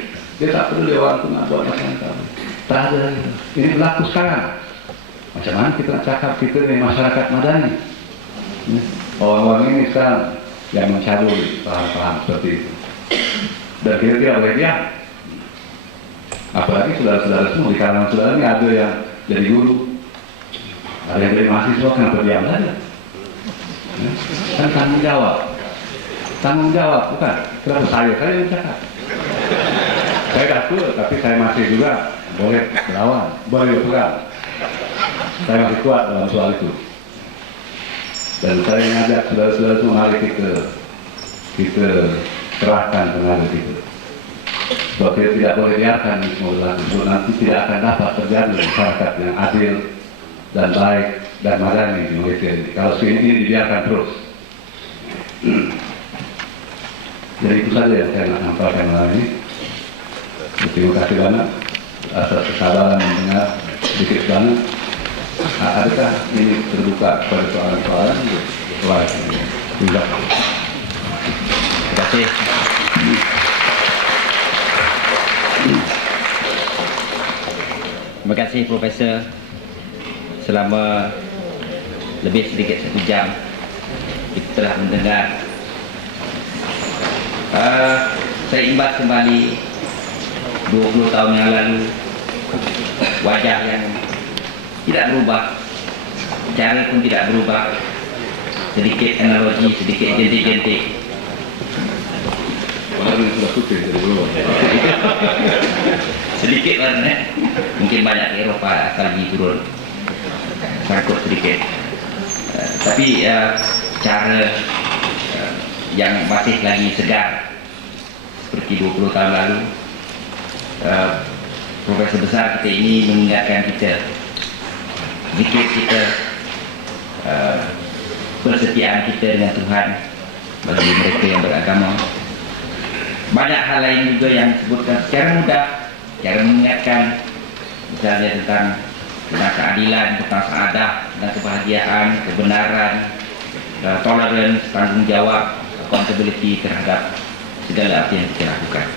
tak peduli orang itu nak buat macam apa, tak ada. Ini berlaku sekarang. Macam mana kita nak cakap kita ni masyarakat Madani? Orang-orang ini sekarang yang mencabuli paham-paham seperti itu, dan kita tidak boleh diam. Apalagi saudara-saudara semua di kalangan saudara ini ada yang jadi guru, ada yang jadi mahasiswa, kenapa diam saja? Kan tanggung jawab bukan? Kenapa saya yang cakap? Saya dah tua, tapi saya masih juga boleh melawan, boleh berperang. Saya masih kuat dalam soal itu. Dan saya mengajak saudara-saudara semua, mari kita kerahkan tenaga kita. Sebab kita tidak boleh biarkan ini semua berlaku. Sebab nanti tidak akan dapat terjadi masyarakat yang adil dan baik dan madani di Malaysia ini, kalau ini dibiarkan terus. Jadi itu saja yang saya nak sampaikan malam ini. Terima kasih banyak atas kesabaran mendengar sedikit banyak. Adakah ini terbuka pada soalan-soalan? Tidak. Terima kasih. Terima kasih Profesor. Selama lebih sedikit 1 jam kita telah mendengar. Saya imbas kembali 20 tahun yang lalu, wajah yang tidak berubah, cara pun tidak berubah, sedikit analogi, sedikit jentik-jentik. Warna sudah putih dari bawah. Sedikit warna, mungkin banyak di Eropah lagi turun, sangkut sedikit. Tapi cara yang masih lagi segar seperti 20 tahun lalu. Profesor besar kita ini mengingatkan kita, zikir kita, persetiaan kita dengan Tuhan bagi mereka yang beragama. Banyak hal lain juga yang disebutkan secara mudah, cara mengingatkan, misalnya tentang keadilan, tentang saadah, tentang kebahagiaan, kebenaran, tolerance, tanggung jawab, accountability terhadap segala apa yang kita lakukan.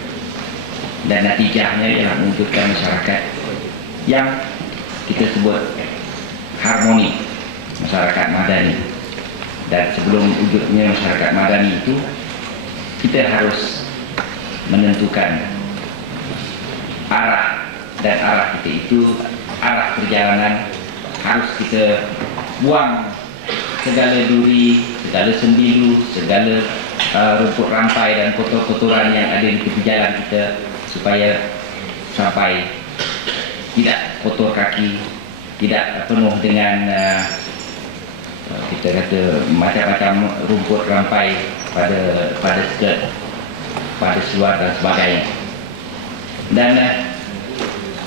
Dan natijahnya ialah mewujudkan masyarakat yang kita sebut harmoni, masyarakat Madani. Dan sebelum wujudnya masyarakat Madani itu, kita harus menentukan arah, dan arah kita itu, arah perjalanan harus kita buang segala duri, segala sembilu, segala rumput rampai dan kotor-kotoran yang ada di tepi jalan kita, supaya sampai tidak kotor kaki, tidak penuh dengan kita kata macam-macam rumput rampai pada skirt, pada seluar dan sebagainya. Dan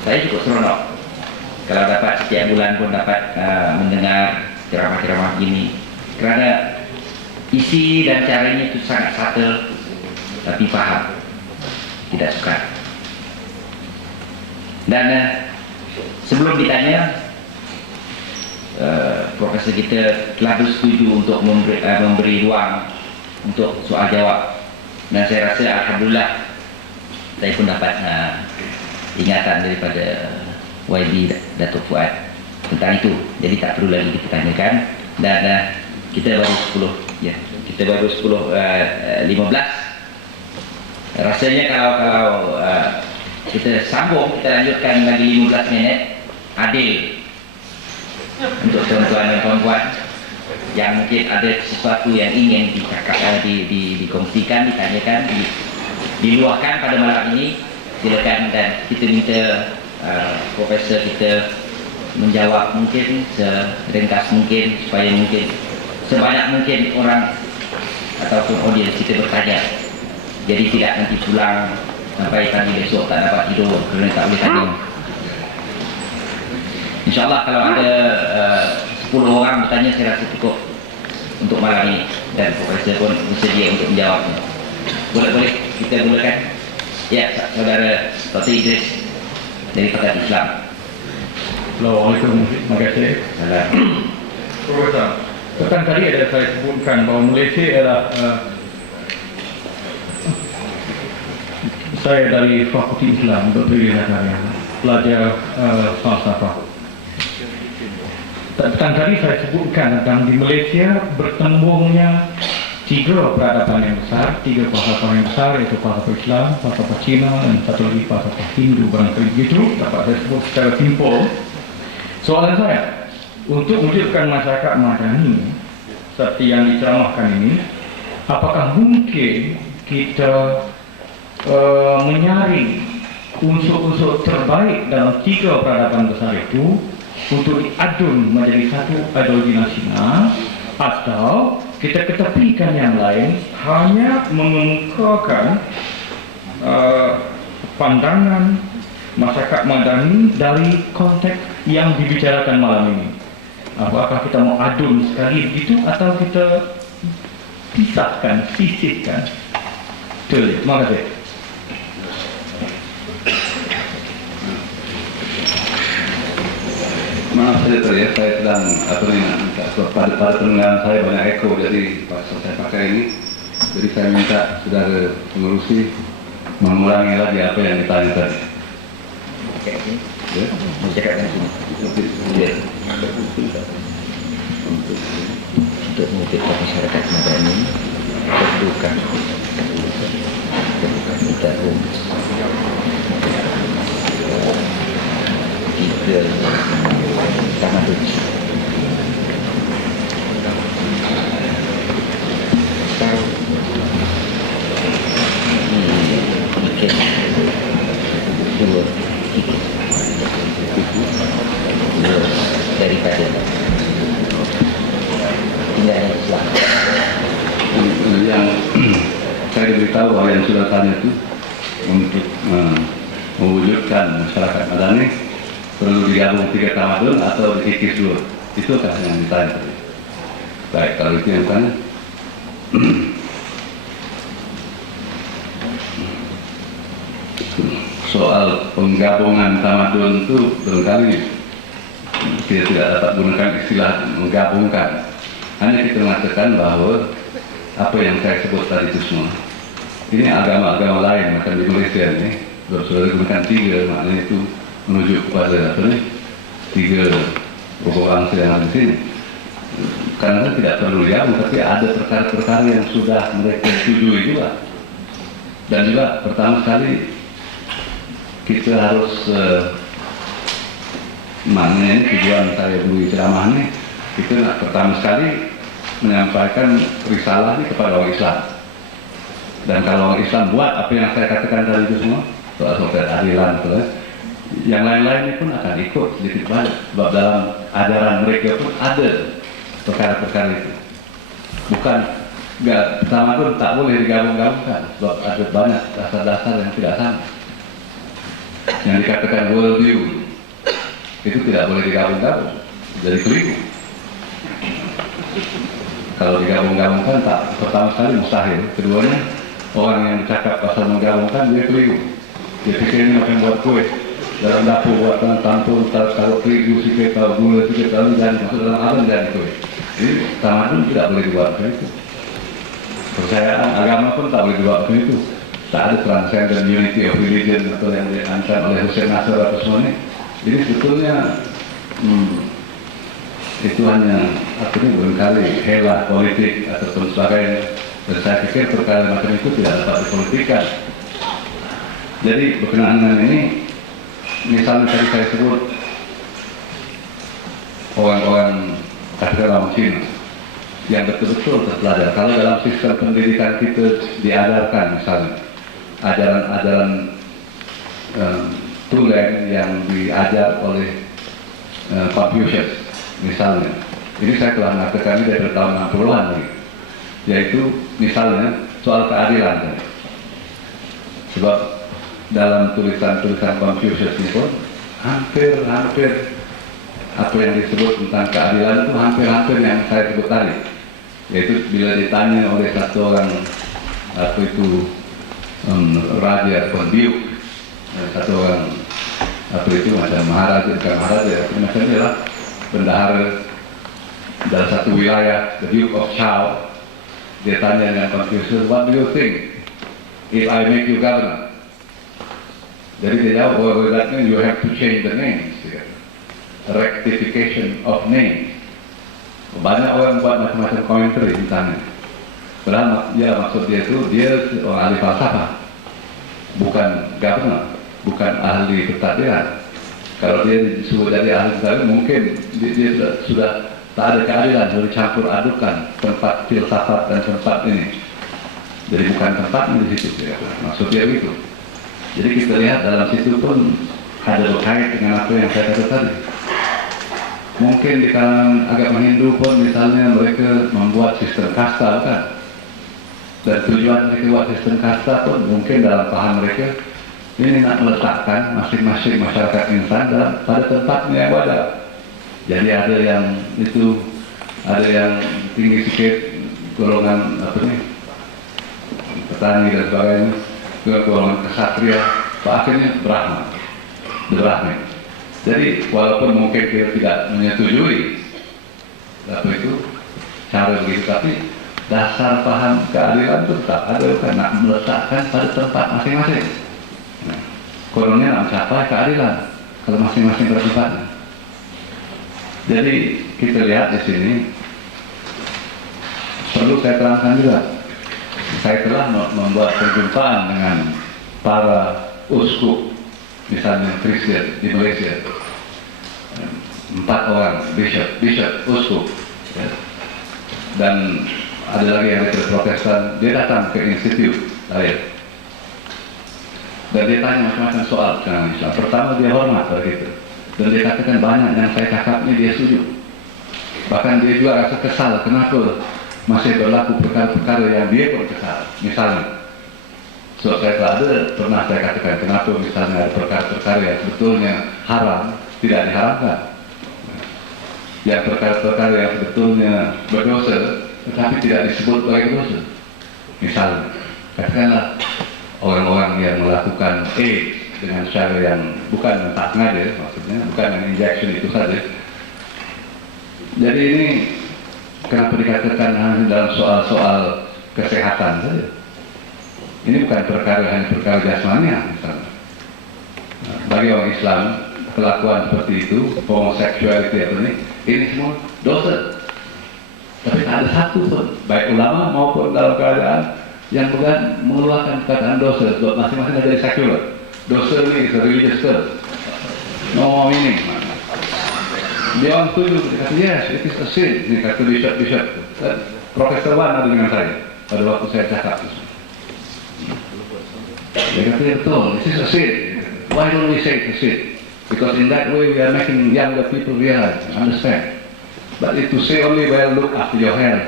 saya cukup seronok kalau dapat setiap bulan pun dapat mendengar ceramah-ceramah begini, kerana isi dan caranya itu sangat subtle tapi faham, tidak sukar. Dan sebelum ditanya, profesor kita telah bersetuju untuk memberi ruang untuk soal jawab, dan saya rasa alhamdulillah saya pun dapat ingatan daripada YB Datuk Fuad tentang itu, jadi tak perlu lagi kita tanyakan. Dan kita baru Ya, kita baru 15. Rasanya kalau kita sambung, kita lanjutkan lagi 15 minit, adil untuk tuan-tuan dan puan-puan yang mungkin ada sesuatu yang ingin dikongsikan, ditanyakan, diluahkan pada malam ini. Silakan, dan kita minta profesor kita menjawab mungkin seringkas mungkin, supaya mungkin sebanyak mungkin orang ataupun audiens kita bertanya. Jadi tidak nanti pulang sampai pagi besok tak dapat tidur kerana tak boleh tanya. InsyaAllah kalau ada 10 orang bertanya, saya rasa cukup untuk malam ini, dan profesor pun bersedia untuk menjawabnya. Boleh kita mulakan. Ya, saudara Dr. Idris dari Fakultas Islam. Assalamualaikum, terima kasih. Profesor, pekan tadi ada saya sebutkan bahawa Malaysia adalah saya dari Fakultas Islam, Dr. Idris Zakaria, pelajar falsafah. Pekan tadi saya sebutkan tentang di Malaysia bertembungnya 3 peradaban yang besar, 3 falsafah yang besar, iaitu falsafah Islam, falsafah Cina, dan satu lagi falsafah Hindu. Barangkali begitu dapat saya sebut secara simpul. Soalan saya, untuk mewujudkan masyarakat madani seperti yang diceramahkan ini, apakah mungkin kita menyaring unsur-unsur terbaik dalam 3 peradaban besar itu untuk diadun menjadi satu ideologi nasional, atau kita ketepikan yang lain, hanya mengemukakan pandangan masyarakat madani dari konteks yang dibicarakan malam ini? Apakah kita mau adun sekali begitu, atau kita pisahkan, sisihkan? Terima kasih. Maaf saja tadi ya, saya sedang pada pendengaran saya banyak eko, jadi pas saya pakai ini, jadi saya minta saudara pengurusi mengulangi lagi apa yang ditanya tadi. Oke, Ya? menceritakan sini. Untuk mewujudkan masyarakat madani, terbuka kita tiga tamadun. Tahu bikin 2 titik daripada tinggal Islam. Yang saya diberitahu bahwa yang sudah tanya itu untuk mewujudkan masyarakat madani perlu digabung 3 tamadun atau dikikis 2. Itu kan yang ditanya tadi. Baik, kalau itu yang tanya. Soal penggabungan tamadun itu barangkali kita tidak dapat gunakan istilah menggabungkan. Hanya kita mengatakan bahwa apa yang saya sebut tadi itu semua, ini agama-agama lain, macam di Malaysia ini, sudah gunakan 3, maknanya itu menuju kepada apa nih, 3 pokok bangsa yang ada di sini. Karena tidak perlu digabung, tapi ada perkara-perkara yang sudah mereka setujui juga. Dan juga pertama sekali kita harus maknanya tujuan saya beri ceramah ini, kita nak pertama sekali menyampaikan risalah ini kepada orang Islam. Dan kalau orang Islam buat apa yang saya katakan tadi itu semua, soal keadilan, yang lain-lain pun akan ikut sedikit banyak. Sebab dalam ajaran mereka pun ada perkara-perkara itu. Bukan pertama pun tak boleh digabung-gabungkan, sebab ada banyak dasar-dasar yang tidak sama. Yang dikatakan world view itu tidak boleh digabung-gabung, jadi keliru. Kalau digabung-gabungkan tak, pertama sekali mustahil. Keduanya, orang yang bercakap pasal menggabungkan dia keliru. Dia pikir ini akan buat kue dalam dapur, buat tampun, taruh terigu sikit, taruh gula sikit, taruh dan masuk dalam oven jadi kue. Jadi tamadun tidak boleh dibuat begitu. Percayaan agama pun tak boleh dibuat begitu. Tak ada transcendent unity of religion atau yang dirancang oleh Hussein Nasr atau semuanya. Jadi sebetulnya itu hanya barangkali hela politik ataupun sebagainya. Dan saya pikir perkara macam itu tidak dapat dipolitikan. Jadi berkenaan dengan ini, misalnya tadi saya sebut orang-orang agama Cina yang betul-betul terpelajar. Kalau dalam sistem pendidikan kita diajarkan misalnya ajaran-ajaran tulen yang diajar oleh Confucius misalnya. Ini saya telah mengatakan ini dari tahun 60-an lagi. Yaitu misalnya soal keadilan. Sebab dalam tulisan-tulisan Confucius ini pun hampir apa yang disebut tentang keadilan itu hampir yang saya sebut tadi. Yaitu bila ditanya oleh satu orang raja atau duke, satu orang macam maharaja, bukan maharaja, macam adalah bendahara dalam satu wilayah, the Duke of Chow. Dia tanya dengan Confucius, what do you think if I make you governor? Jadi dia jawab, well, that means you have to change the names. Rectification of names. Banyak orang buat macam-macam komentari tentang. Padahal ya maksud dia itu dia orang ahli falsafah, bukan governor, bukan ahli pertadbiran. Kalau dia disuruh jadi ahli pertadbiran, mungkin dia sudah tak ada keadilan, sudah dicampur adukan tempat filsafat dan tempat ini. Jadi bukan tempatnya di situ. Ya. Maksud dia begitu. Jadi kita lihat dalam situ pun ada berkait dengan apa yang saya katakan tadi. Mungkin di kalangan agama Hindu pun misalnya mereka membuat sistem kasta kan. Dan tujuan mereka buat sistem kasta pun mungkin dalam paham mereka ini nak meletakkan masing-masing masyarakat insan pada tempatnya yang wajar. Jadi ada yang itu, ada yang tinggi sikit golongan petani dan sebagainya, golongan kesatria, akhirnya Brahma. Jadi walaupun mungkin kita tidak menyetujui cara begitu, tapi dasar paham keadilan itu tetap ada karena meletakkan pada tempat masing-masing. Nah, kononnya nak mencapai keadilan kalau masing-masing bertempatnya. Jadi kita lihat di sini perlu saya terangkan juga. Saya telah membuat perjumpaan dengan para uskup, misalnya Kristen di Malaysia, 4 orang bishop, uskup, ya. Dan ada lagi yang dari Protestan. Dia datang ke institut lain dan dia tanya macam-macam soal tentang Islam. Pertama dia hormat pada kita dan dia katakan banyak yang saya cakap ini dia setuju. Bahkan dia juga rasa kesal kenapa masih berlaku perkara-perkara yang dia pun kesal. Misalnya, so saya tak ada pernah saya katakan kenapa misalnya ada perkara-perkara yang sebetulnya haram tidak diharamkan. Yang perkara-perkara yang sebetulnya berdosa tetapi tidak disebut sebagai dosa. Misalnya, katakanlah orang-orang yang melakukan AIDS dengan cara yang bukan tak sengaja, maksudnya bukan dengan injection itu saja. Jadi ini kenapa dikatakan hanya dalam soal-soal kesehatan saja? Ini bukan hanya perkara jasmania misalnya. Bagi orang Islam, kelakuan seperti itu, homoseksualiti ini semua dosa. Tapi tak ada satu pun, baik ulama maupun dalam keadaan yang bukan mengeluarkan perkataan dosa. Sebab masing-masing dari sekular. Dosa ini is a religious term. No meaning. Dia orang setuju, dia kata yes, it is a sin. Ini kata bishop. Profesor Wan ada dengan saya pada waktu saya cakap. Dia kata betul, this is a sin. Why don't we say it's a sin? Because in that way we are making younger people realize, understand. But if to say only, well, look after your health,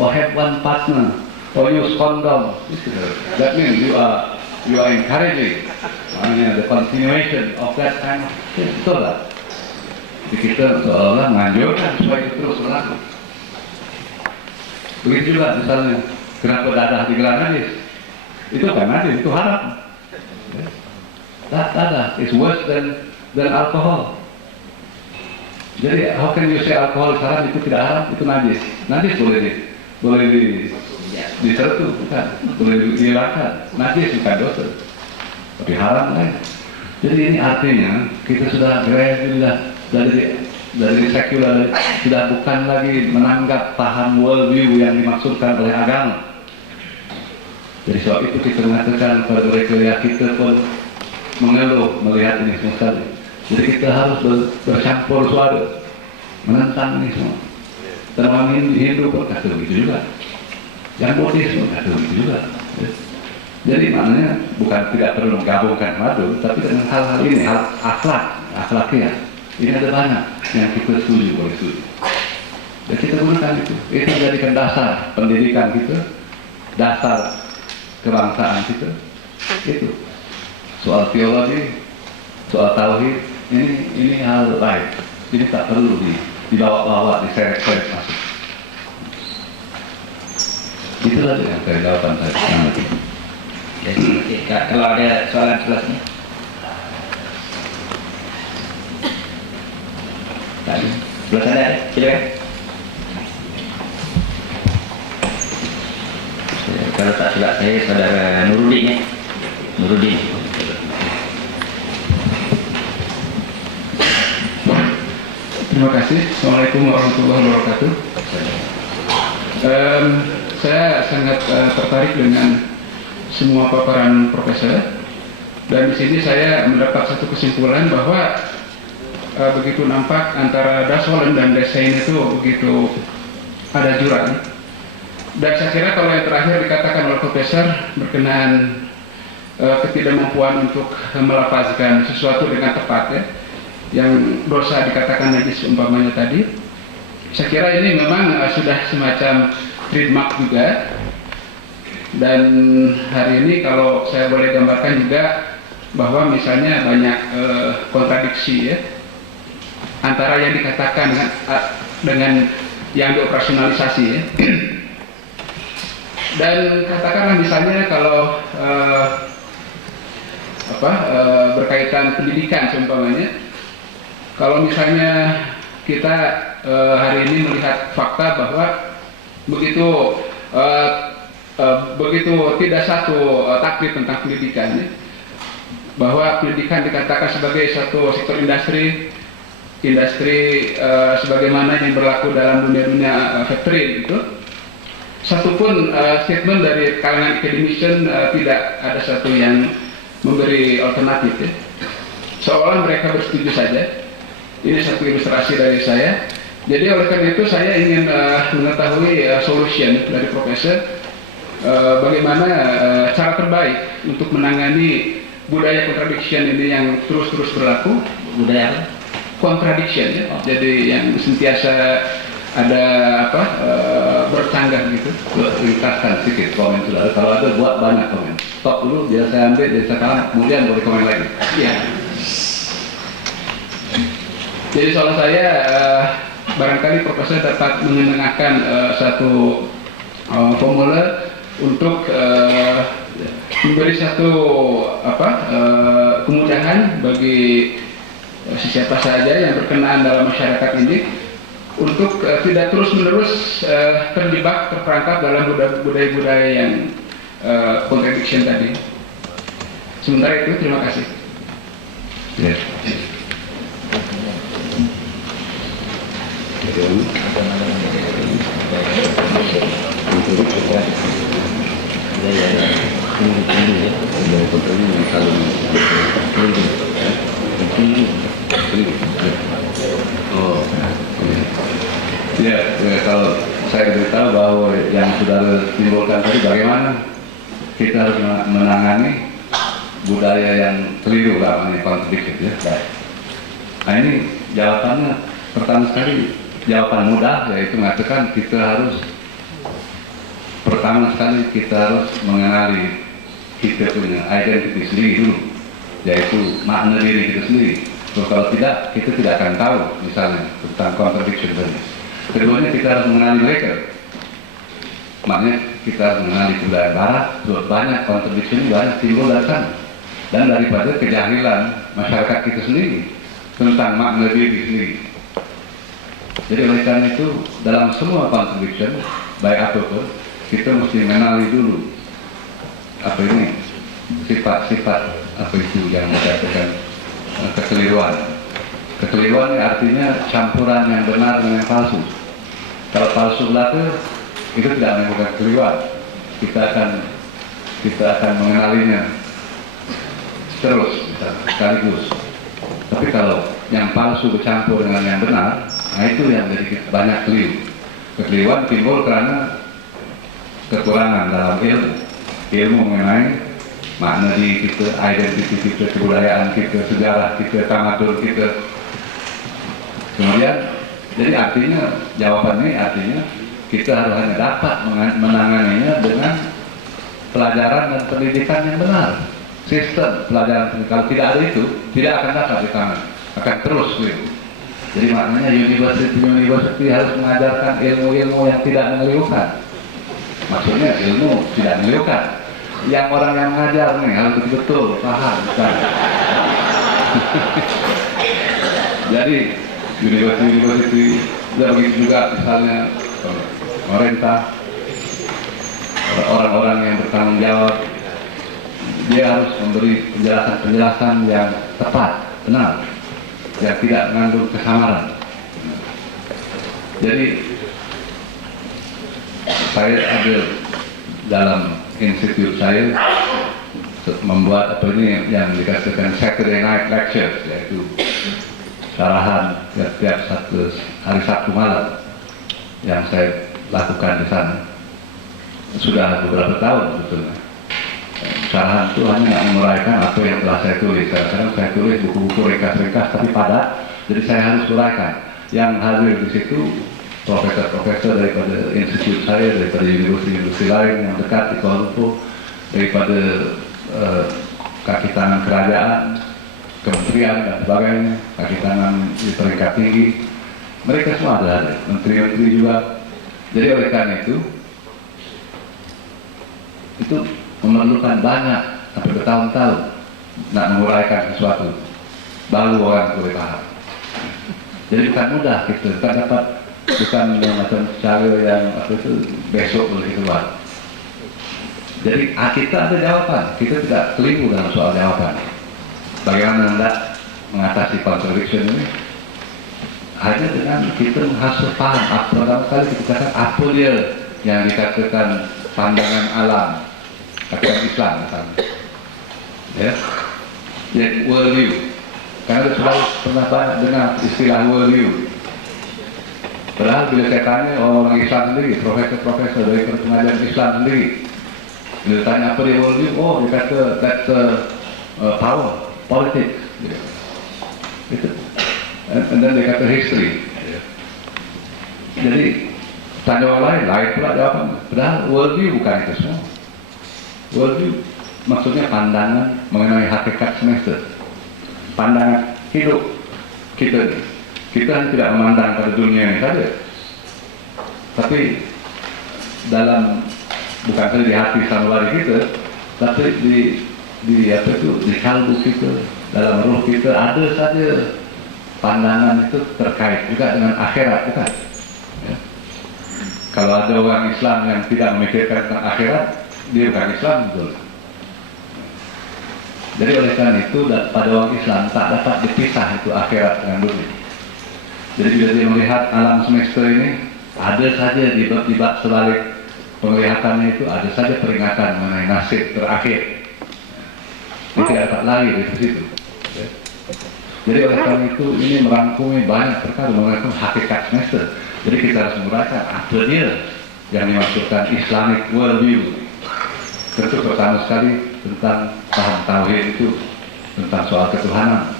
or have one partner, or use condom, that means you are encouraging the continuation of that kind of thing. Betul tak? Kita seolah-olah menganjurkan supaya itu terus berlaku. Begitu juga misalnya, kenapa dadah digelar najis? Itu kan najis, itu haram. Dadah is worse than alcohol. Jadi, how can you say alkohol haram itu tidak haram, itu najis. Najis boleh disertu, bukan? Boleh dihilangkan. Najis bukan dosa, tapi haram kan? Jadi ini artinya kita sudah gradually dari dari sekuler sudah bukan lagi menanggap paham worldview yang dimaksudkan oleh agama. Jadi sebab itu kita mengatakan pada mereka ya kita pun mengeluh melihat ini semua sekali. Jadi kita harus bercampur suara menentang ini semua. Terang Hindu pun kata begitu juga, yang Buddhis pun kata begitu juga. Jadi maknanya bukan tidak perlu menggabungkan madu, tapi dengan hal-hal ini, hal akhlaknya. Ini ada banyak yang kita setuju boleh setuju. Dan kita gunakan itu. Itu menjadikan dasar pendidikan kita, dasar kebangsaan kita. Itu soal teologi, soal tauhid, ini hal lain. Ini tak perlu dibawa-bawa, diseret-seret masuk. Itulah yang dari jawaban saya. Jadi, kalau ada soalan selanjutnya. Sebelah sana ada, silakan. Kalau tak silap saya saudara Nurudin ya. Nurudin. Terima kasih. Assalamualaikum warahmatullahi wabarakatuh. Saya sangat tertarik dengan semua paparan Profesor, dan di sini saya mendapat satu kesimpulan bahwa begitu nampak antara Dasolen dan desain itu begitu ada jurang. Dan saya kira kalau yang terakhir dikatakan oleh Profesor berkenaan ketidakmampuan untuk melafazkan sesuatu dengan tepat ya, yang dosa dikatakan najis umpamanya tadi, saya kira ini memang sudah semacam trademark juga. Dan hari ini kalau saya boleh gambarkan juga bahwa misalnya banyak kontradiksi ya antara yang dikatakan dengan yang dioperasionalisasi ya. Dan katakanlah misalnya kalau berkaitan pendidikan seumpamanya, kalau misalnya kita hari ini melihat fakta bahwa begitu tidak satu taklid tentang pendidikan ya, bahwa pendidikan dikatakan sebagai satu sektor industri sebagaimana yang berlaku dalam dunia factory itu, satupun statement dari kalangan academician tidak ada satu yang memberi alternatif ya. Seolah mereka bersetuju saja. Ini satu ilustrasi dari saya. Jadi oleh karena itu saya ingin mengetahui solution dari Profesor, bagaimana cara terbaik untuk menangani budaya contradiction ini yang terus-terus berlaku. Budaya contradiction ya. Jadi yang sentiasa ada bercanggah gitu. Ringkaskan sedikit komen sudah. Kalau ada buat banyak komen. Stop dulu, biar saya ambil dari sekarang, kemudian boleh komen lagi. Iya. Jadi soal saya barangkali Profesor dapat mengenangkan satu formula untuk memberi satu kemudahan bagi siapa saja yang berkenaan dalam masyarakat ini untuk tidak terus-menerus terperangkap dalam budaya-budaya yang contradiction tadi. Sementara itu, terima kasih. Ya. Ya, kalau saya beritahu bahwa yang sudah timbulkan tadi bagaimana kita harus menangani budaya yang keliru lah, ini kontradiksi ya. Nah ini jawabannya pertama sekali, jawaban mudah yaitu mengatakan kita harus pertama sekali kita harus mengenali kita punya identitas sendiri dulu, yaitu makna diri kita sendiri. Kalau tidak, kita tidak akan tahu misalnya tentang contradiction tadi. Keduanya kita harus mengenali mereka. Maknanya kita harus mengenali budaya barat, banyak contradiction banyak timbul dari sana. Dan daripada kejahilan masyarakat kita sendiri tentang makna diri sendiri. Jadi oleh karena itu dalam semua contradiction baik apapun kita mesti mengenali dulu apa ini sifat-sifat apa itu yang mengatakan kekeliruan. Kekeliruan artinya campuran yang benar dengan yang palsu. Kalau palsu belaka itu tidak menimbulkan kekeliruan. Kita akan mengenalinya terus, sekaligus. Tapi kalau yang palsu bercampur dengan yang benar, nah itu yang jadi banyak keliru. Kekeliruan timbul karena kekurangan dalam ilmu mengenai makna diri kita, identitas kita, kebudayaan kita, sejarah kita, tamatur kita. Kemudian, jadi artinya jawabannya artinya kita harus hanya dapat menanganinya dengan pelajaran dan pendidikan yang benar. Sistem pelajaran pendidikan, kalau tidak ada itu, tidak akan dapat ditangani, akan terus keliru. Jadi maknanya university harus mengajarkan ilmu-ilmu yang tidak mengelirukan. Maksudnya ilmu tidak mengelirukan. Yang orang yang mengajar nih harus betul paham. Jadi university dan begitu juga misalnya pemerintah, orang-orang yang bertanggung jawab, dia harus memberi penjelasan-penjelasan yang tepat, benar, yang tidak mengandung kesamaran. Jadi saya ada dalam institut saya membuat apa ini yang dikatakan Saturday Night Lectures, yaitu syarahan setiap hari Sabtu malam yang saya lakukan di sana. Sudah beberapa tahun sebetulnya. Syarahan itu hanya menguraikan apa yang telah saya tulis. Kadang-kadang saya tulis buku-buku ringkas-ringkas tapi padat, jadi saya harus uraikan. Yang hadir di situ profesor-profesor daripada institut saya, daripada universiti lain yang dekat di Kuala Lumpur, daripada kaki tangan kerajaan, kementerian dan sebagainya, kaki tangan di peringkat tinggi. Mereka semua ada, menteri-menteri juga. Jadi oleh karena itu memerlukan banyak sampai bertahun-tahun nak menguraikan sesuatu baru orang boleh paham. Jadi bukan mudah kita dapat, bukan macam cara yang apa itu besok boleh keluar. Jadi kita ada jawaban, kita tidak keliru dalam soal jawaban. Bagaimana hendak mengatasi contradiction ini? Hanya dengan kita harus paham. Pertama kali kita katakan apa dia yang dikatakan pandangan alam, katakan Islam misalnya, ya, jadi world view. Karena sudah pernah banyak dengar istilah world view. Padahal bila saya tanya orang Islam sendiri, profesor dari pengajian Islam sendiri, bila tanya apa dia world view, oh dia kata that's power, politics. Itu. And then dia kata history. Jadi tanya orang lain pula jawaban. Padahal worldview bukan itu semua. Worldview maksudnya pandangan mengenai hakikat semesta, pandangan hidup kita. Kita tidak memandang pada dunia ini saja, tapi dalam bukan saja di hati sanubari kita, tapi di apa itu di kalbu kita, dalam roh kita ada saja pandangan itu terkait juga dengan akhirat, bukan? Ya. Kalau ada orang Islam yang tidak memikirkan tentang akhirat, dia bukan Islam, betul. Jadi oleh karena itu pada orang Islam tak dapat dipisah itu akhirat dengan dunia. Jadi bila dia melihat alam semesta ini, ada saja di bab sebalik penglihatannya itu ada saja peringatan mengenai nasib terakhir. Dia tidak dapat lari dari situ. Jadi oleh karena itu ini merangkumi banyak perkara, merangkum hakikat semesta. Jadi kita harus menguraikan apa dia yang dimaksudkan Islamic worldview. Tentu pertama sekali tentang paham tauhid itu, tentang soal ketuhanan.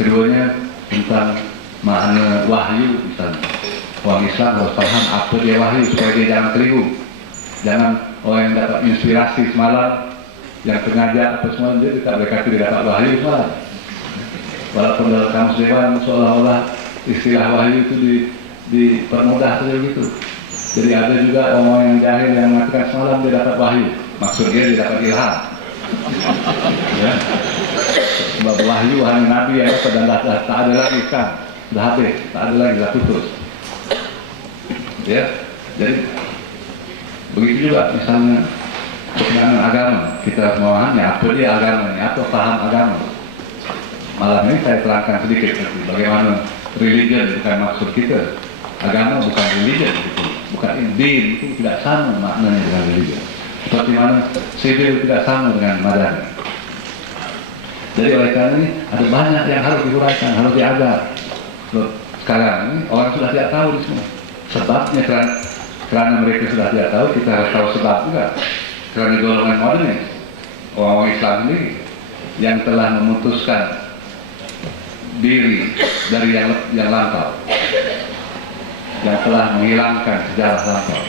Keduanya tentang makna wahyu misalnya. Orang Islam harus paham apa dia wahyu supaya dia jangan keliru. Jangan orang yang dapat inspirasi semalam, yang sengaja apa semua dia tidak berkata dia dapat wahyu semalam. Walaupun dalam kamus dewan seolah-olah istilah wahyu itu dipermudah saja gitu. Jadi ada juga orang yang jahil yang mengatakan semalam dia dapat wahyu. Maksudnya dia dapat ilham. Ya. Sebab wahyu hanya Nabi yang dapat dan tak ada lagi kan. Sudah habis, tak ada lagi, sudah putus. Ya. Jadi begitu juga misalnya dengan agama. Kita harus memahami apa dia agama ini, apa paham agama. malam ini saya terangkan sedikit bagaimana religion bukan maksud kita, agama bukan religion, gitu. Bukan din itu tidak sama maknanya dengan religion. Seperti mana sipil tidak sama dengan madani. Jadi oleh karena ini ada banyak yang harus dihuraikan, harus diajar. Sekarang ini orang sudah tidak tahu di semua. Sebabnya karena mereka sudah tidak tahu, kita harus tahu sebab juga. Karena golongan modernis, orang-orang Islam ini yang telah memutuskan diri dari yang lampau, yang telah menghilangkan sejarah lampau,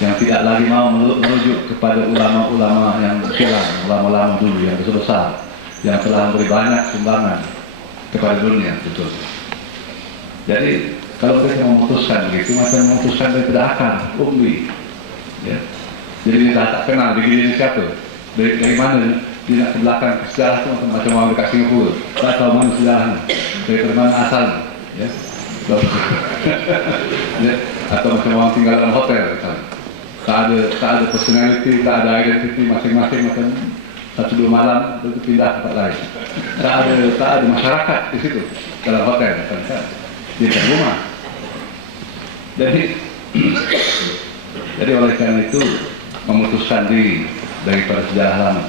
yang tidak lagi mau merujuk kepada ulama-ulama yang silam, ulama-ulama dulu yang besar, yang telah memberi banyak sumbangan kepada dunia, betul. Jadi kalau mereka memutuskan begitu, macam memutuskan daripada akar, ya. Jadi dia tak kenal diri siapa, dari mana dia nak ke belakang ke sejarah itu macam orang dekat Singapura, tak tahu mana sejarahnya, dari mana asalnya, ya. Ya. Atau macam orang tinggal dalam hotel, misalnya. Tak ada personality, tak ada identity masing-masing, macam 1-2 malam itu pindah tempat lain. Tak ada masyarakat di situ dalam hotel, misalnya. Di rumah. Jadi oleh karena itu memutuskan diri daripada sejarah lama.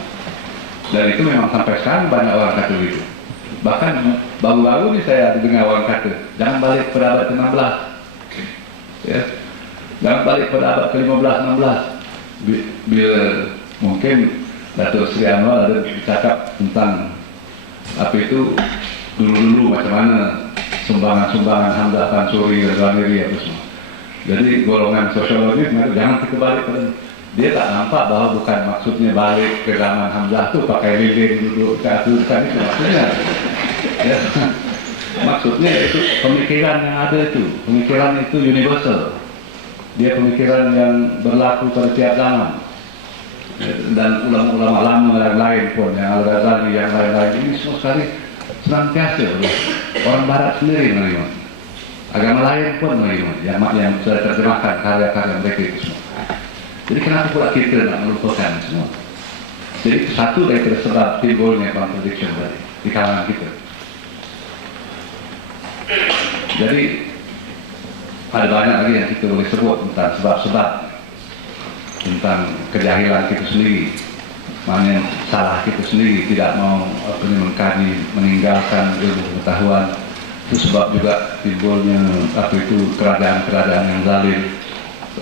Dan itu memang sampai sekarang banyak orang kata begitu. Bahkan baru-baru ini saya dengar orang kata, jangan balik pada abad ke-16. Ya. Jangan balik pada abad ke-15-16. Bila mungkin Datuk Seri Anwar ada bercakap tentang apa itu dulu-dulu macam mana sumbangan-sumbangan Hamzah Tansuri dan Zamiri apa semua. Jadi golongan sosiologis jangan kita balik pada dia tak nampak bahawa bukan maksudnya balik ke zaman Hamzah tu pakai lilin duduk ke atas itu maksudnya. Ya. Maksudnya itu pemikiran yang ada itu, pemikiran itu universal. Dia pemikiran yang berlaku pada tiap zaman. Dan ulama-ulama lama yang lain pun, yang Al-Ghazali, yang lain-lain ini semua sekali senantiasa orang Barat sendiri menerima, agama lain pun menerima, yang sudah terjemahkan karya-karya mereka itu semua. Jadi kenapa pula kita nak melupakan semua? Jadi satu daripada sebab timbulnya contradiction tadi di kalangan kita. Jadi ada banyak lagi yang kita boleh sebut tentang sebab-sebab, tentang kejahilan kita sendiri, mana yang salah kita sendiri tidak mau mengkaji, meninggalkan ilmu pengetahuan. Itu sebab juga timbulnya kerajaan-kerajaan yang zalim,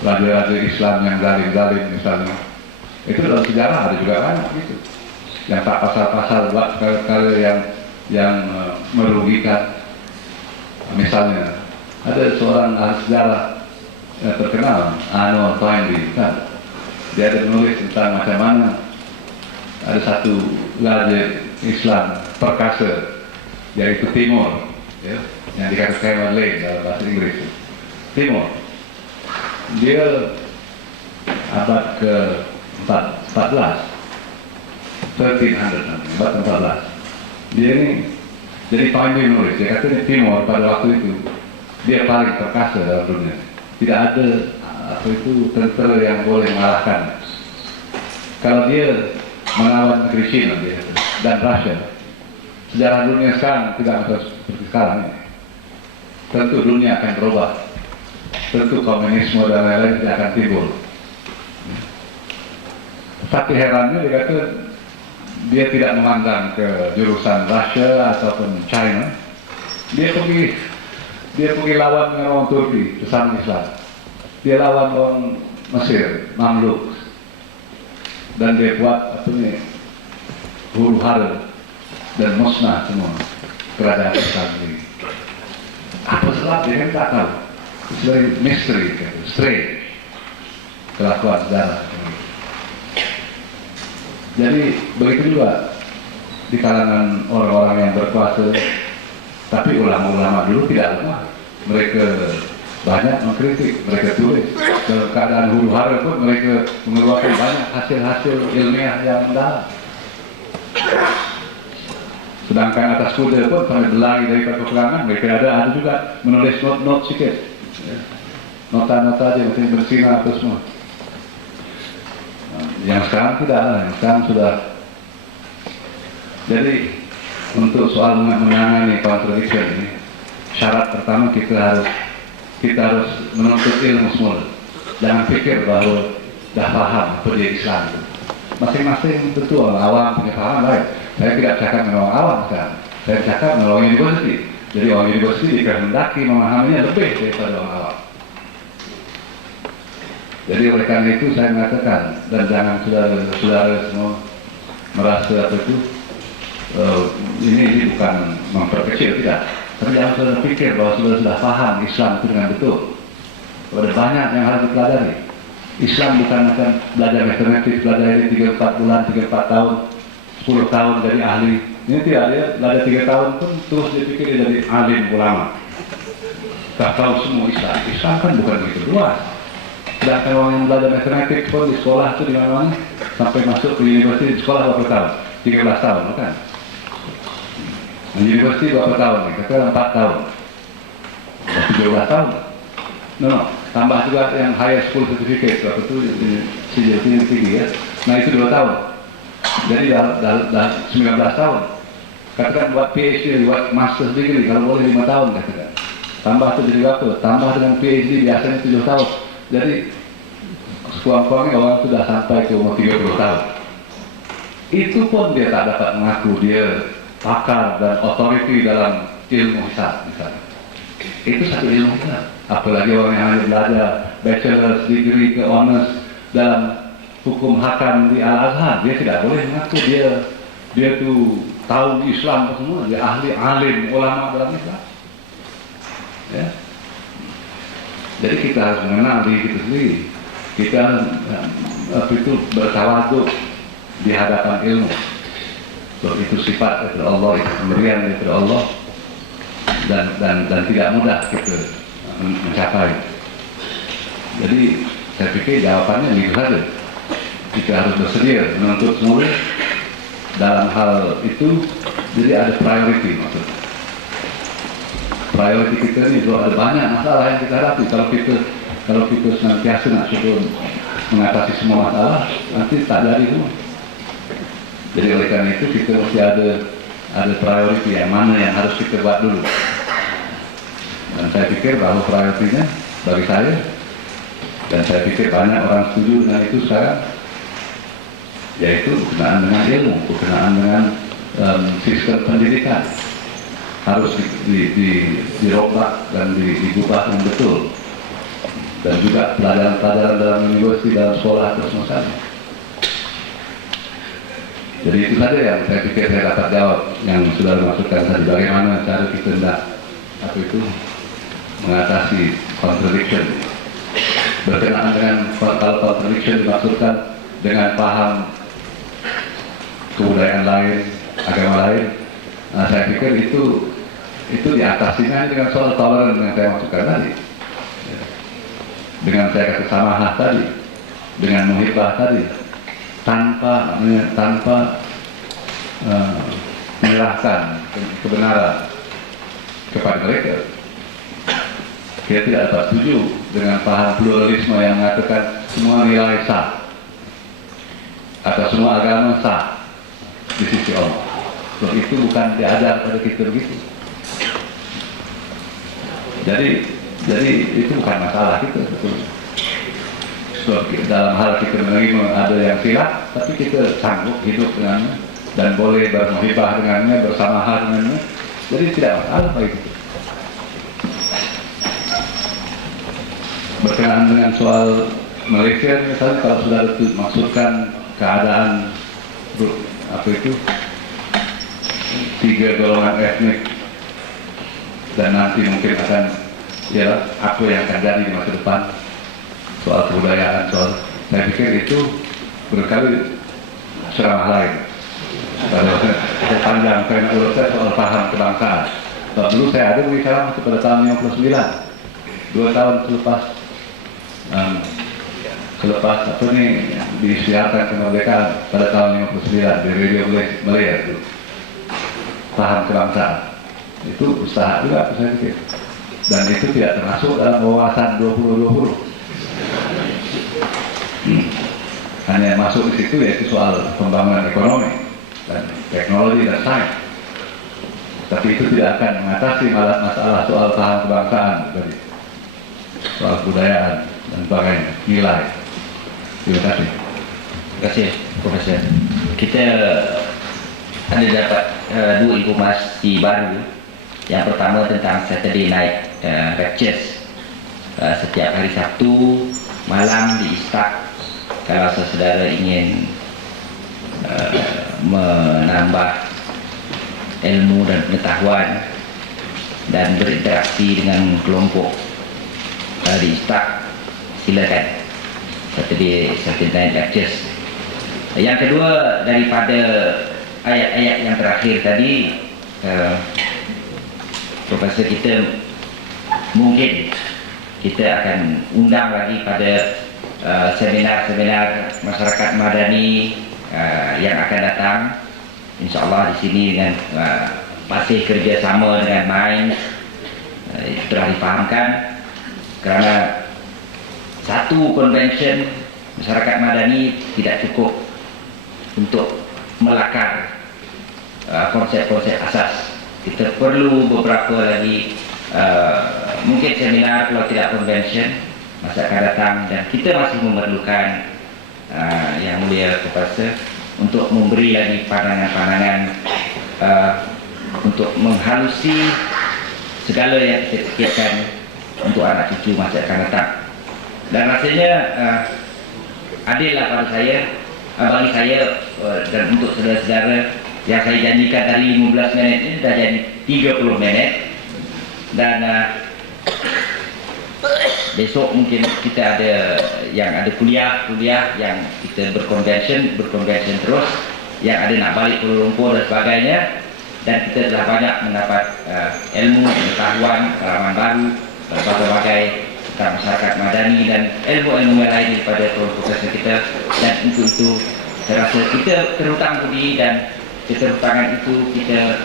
raja-raja Islam yang zalim misalnya. Itu dalam sejarah ada juga banyak gitu. Yang tak pasal-pasal buat perkara yang merugikan. Misalnya ada seorang ahli sejarah terkenal, Arnold Toynbee, kan? Dia ada menulis tentang macam mana ada satu raja Islam perkasa, yaitu Timur, ya, yang dikatakan Malay dalam bahasa Inggris. Timur, dia abad ke-14, 1300, abad ke-14. Dia ini, jadi Toynbee menulis, dia kata Timur pada waktu itu dia paling perkasa dalam dunia. Tidak ada apa itu tentera yang boleh mengalahkan. Kalau dia melawan negeri China dan Rusia, sejarah dunia sekarang tidak akan seperti sekarang ini. Tentu dunia akan berubah. Tentu komunisme dan lain-lain tidak akan timbul. Tapi herannya dia kata dia tidak memandang ke jurusan Rusia ataupun China. Dia pergi lawan dengan orang Turki, sesama Islam. Dia lawan orang Mesir, Mamluk. Dan dia buat huru hara dan musnah semua kerajaan Islam ini. Apa sebab dia tak tahu. It's very mystery, strange kelakuan sejarah. Jadi begitu juga di kalangan orang-orang yang berkuasa. Tapi ulama-ulama dulu tidak lemah. Mereka banyak mengkritik, mereka tulis. Dalam keadaan huru hara pun mereka mengeluarkan banyak hasil-hasil ilmiah yang mendalam. Sedangkan atas kuda pun sampai berlari dari peperangan, mereka ada juga menulis not sikit. Nota-nota aja, mungkin bersinar atau semua. Yang sekarang tidak, yang sekarang sudah. Jadi untuk soal menangani contradiction ini, syarat pertama kita harus menuntut ilmu semula. Jangan pikir bahwa dah paham apa dia Islam itu. Masing-masing tentu orang awam punya paham baik. Saya tidak cakap dengan orang awam sekarang. Saya cakap dengan orang universiti. Jadi orang universiti dikehendaki memahaminya lebih daripada orang awam. Jadi oleh karena itu saya mengatakan, dan jangan saudara-saudara semua merasa apa itu ini bukan memperkecil, tidak. Tapi jangan saudara pikir bahwa saudara sudah paham Islam itu dengan betul. Ada banyak yang harus dipelajari. Islam bukan akan belajar matematik, belajar ini 3-4 bulan, 3-4 tahun, 10 tahun jadi ahli. Ini tidak, dia belajar 3 tahun pun terus dia pikir dia jadi alim ulama. Tak tahu semua Islam. Islam kan bukan begitu luas. Sedangkan orang yang belajar matematik pun di sekolah itu di mana-mana sampai masuk ke universitas di sekolah berapa tahun? 13 tahun, bukan? Di universitas berapa tahun? Kata 4 tahun. 17 tahun. No. Tambah juga yang higher school certificate, waktu itu CJP yang tinggi ya. Nah itu 2 tahun. Jadi dah 19 tahun. Katakan buat PhD, buat master degree, kalau boleh 5 tahun katakan. Tambah itu jadi berapa? Tambah dengan PhD biasanya 7 tahun. Jadi sekurang-kurangnya orang sudah sampai ke umur 30 tahun. Itu pun dia tak dapat mengaku dia pakar dan authority dalam ilmu hisab misalnya. Itu satu ilmu hisab. Apalagi orang yang hanya belajar bachelor's degree ke honors dalam hukum hakam di Al-Azhar, dia tidak boleh mengaku dia tu tahu Islam semua, dia ahli alim ulama dalam Islam. Ya. Jadi kita harus mengenal diri kita sendiri. Kita itu bertawaduk di hadapan ilmu. So, itu sifat dari Allah, itu pemberian dari Allah, dan tidak mudah kita mencapai. Jadi saya pikir jawabannya itu saja. Kita harus bersedia menuntut semua dalam hal itu. Jadi ada priority maksudnya. Priority kita ini ada banyak masalah yang kita hadapi. Kalau kita senantiasa nak coba mengatasi semua masalah, nanti tak jadi semua. Jadi oleh karena itu kita mesti ada priority yang mana yang harus kita buat dulu. Dan saya pikir bahwa prioritinya bagi saya, dan saya pikir banyak orang setuju dengan itu sekarang, yaitu berkenaan dengan ilmu, berkenaan dengan sistem pendidikan. Harus dirombak dan digubah dengan betul. Dan juga pelajaran-pelajaran dalam universitas, dalam sekolah terus sama. Jadi itu saja yang saya pikir saya dapat jawab yang sudah dimaksudkan tadi. Bagaimana cara kita hendak mengatasi contradiction. Berkenaan dengan kalau contradiction dimaksudkan dengan paham kebudayaan lain, agama lain. Nah, saya pikir itu diatasinya dengan soal toleran yang saya maksudkan tadi, dengan saya kata samahah tadi, dengan muhibah tadi, tanpa menyerahkan kebenaran kepada mereka. Kita tidak dapat setuju dengan paham pluralisme yang mengatakan semua nilai sah atau semua agama sah di sisi Allah. So, itu bukan diajar pada kita begitu. Jadi itu bukan masalah kita sebetulnya. So, dalam hal kita menerima ada yang silap, tapi kita sanggup hidup dengannya dan boleh bermuhibah dengannya, bersama dengannya. Jadi tidak masalah bagi kita. Berkenaan dengan soal Malaysia misalnya, kalau sudah maksudkan keadaan tiga golongan etnik dan nanti mungkin akan apa yang akan jadi di masa depan, soal kebudayaan, saya pikir itu berkali ceramah lain. Kalau saya panjangkan urut saya soal paham kebangsaan. Dulu saya ada berbicara pada tahun 59, 2 tahun selepas disiarkan kemerdekaan pada tahun 59 di Radio Malaysia itu. Paham kebangsaan itu usaha juga saya pikir, dan itu tidak termasuk dalam wawasan 2020. Hanya masuk di situ yaitu soal pembangunan ekonomi dan teknologi dan sains. Tapi itu tidak akan mengatasi masalah soal paham kebangsaan tadi, soal kebudayaan dan sebagainya, nilai. Terima kasih. Terima kasih, Profesor. Kita ada dapat dua informasi baru. Yang pertama tentang Saturday Night Lectures setiap hari Sabtu malam di Istak. Kalau saudara ingin menambah ilmu dan pengetahuan dan berinteraksi dengan kelompok di Istak, silakan. Saturday Night Lectures. Yang kedua, daripada ayat-ayat yang terakhir tadi, Profesor kita mungkin kita akan undang lagi pada seminar-seminar masyarakat madani yang akan datang, InsyaAllah di sini dengan masih kerjasama dengan MIND. Itu telah difahamkan, kerana satu convention masyarakat madani tidak cukup untuk melakar konsep-konsep asas. Kita perlu beberapa lagi mungkin seminar, kalau tidak convention masa akan datang, dan kita masih memerlukan yang mulia Profesor untuk memberi lagi pandangan-pandangan untuk menghalusi segala yang kita fikirkan untuk anak cucu masa akan datang. Dan rasanya adillah pada saya, bagi saya dan untuk saudara-saudara, yang saya janjikan tadi 15 minit ini dah jadi 30 minit. Dan besok mungkin kita ada yang ada kuliah yang kita berkonvention terus, yang ada nak balik Kuala Lumpur dan sebagainya. Dan kita telah banyak mendapat ilmu, pengetahuan, pengalaman baru berbagai tentang masyarakat madani dan ilmu-ilmu yang lain daripada profesor kita. Dan untuk itu saya rasa kita terhutang budi, dan keterhutangan itu kita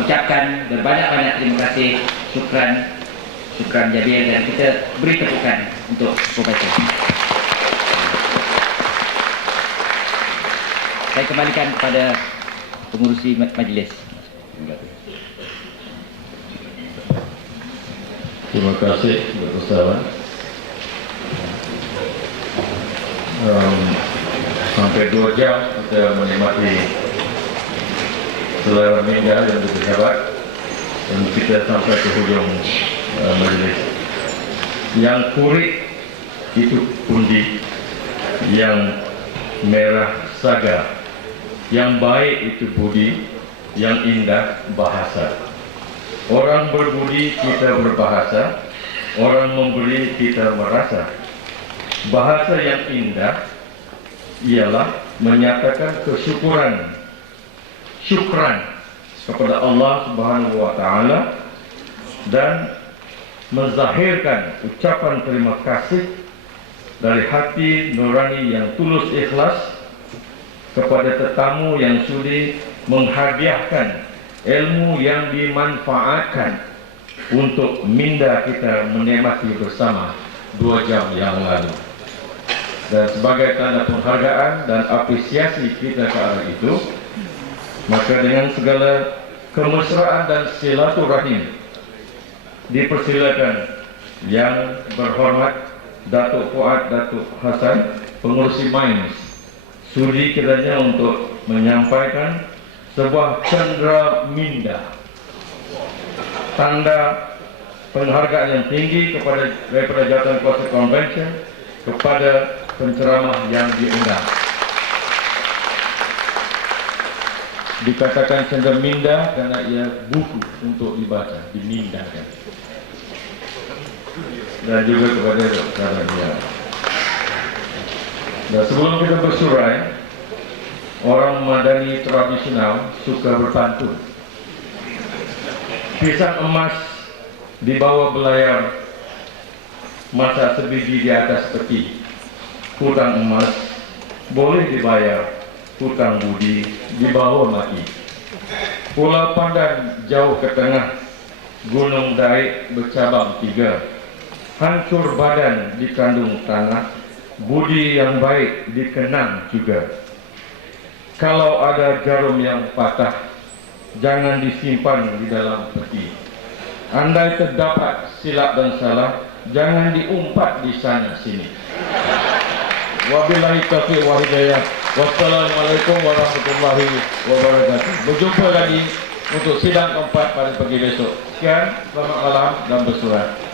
ucapkan berbanyak-banyak terima kasih, syukran jabil, dan kita beri tepukan untuk Profesor. Saya kembalikan kepada pengurusi majlis. Terima kasih bersama. Sampai 2 jam kita menikmati selera media yang begitu hebat, dan kita sampai ke hujung majlis. Yang kurik itu pundi, yang merah saga, yang baik itu budi, yang indah bahasa. Orang berbudi kita berbahasa, orang memberi kita merasa. Bahasa yang indah ialah menyatakan syukran kepada Allah Subhanahu wa taala, dan menzahirkan ucapan terima kasih dari hati nurani yang tulus ikhlas kepada tetamu yang sudi menghadiahkan ilmu yang dimanfaatkan untuk minda kita menikmati bersama 2 jam yang lalu. Dan sebagai tanda penghargaan dan apresiasi kita ke arah itu, maka dengan segala kemesraan dan silaturahim, dipersilakan yang berhormat Datuk Fuad Datuk Hasan, pengurusi MIND, sudi kiranya untuk menyampaikan sebuah cendera minda, tanda penghargaan yang tinggi daripada Jabatan Kuasa Convention kepada penceramah yang diundang. Dikatakan cendera minda karena ia buku untuk dibaca, dimindakan. Dan juga kepada saudara. Dan sebelum kita bersurai, orang madani tradisional suka berpantun. Pisang emas di bawah belayar, masa sebiji di atas peti. Hutang emas boleh dibayar, hutang budi di bawah mati. Pulau Pandan jauh ke tengah, Gunung Daik bercabang 3. Hancur badan dikandung tanah, budi yang baik dikenang juga. Kalau ada jarum yang patah, jangan disimpan di dalam peti. Andai terdapat silap dan salah, jangan diumpat di sana sini. Wabillahi taufiq wal hidayah. Wassalamualaikum warahmatullahi wabarakatuh. Berjumpa lagi untuk sidang keempat pada pagi besok. Sekian, selamat malam dan bersurat.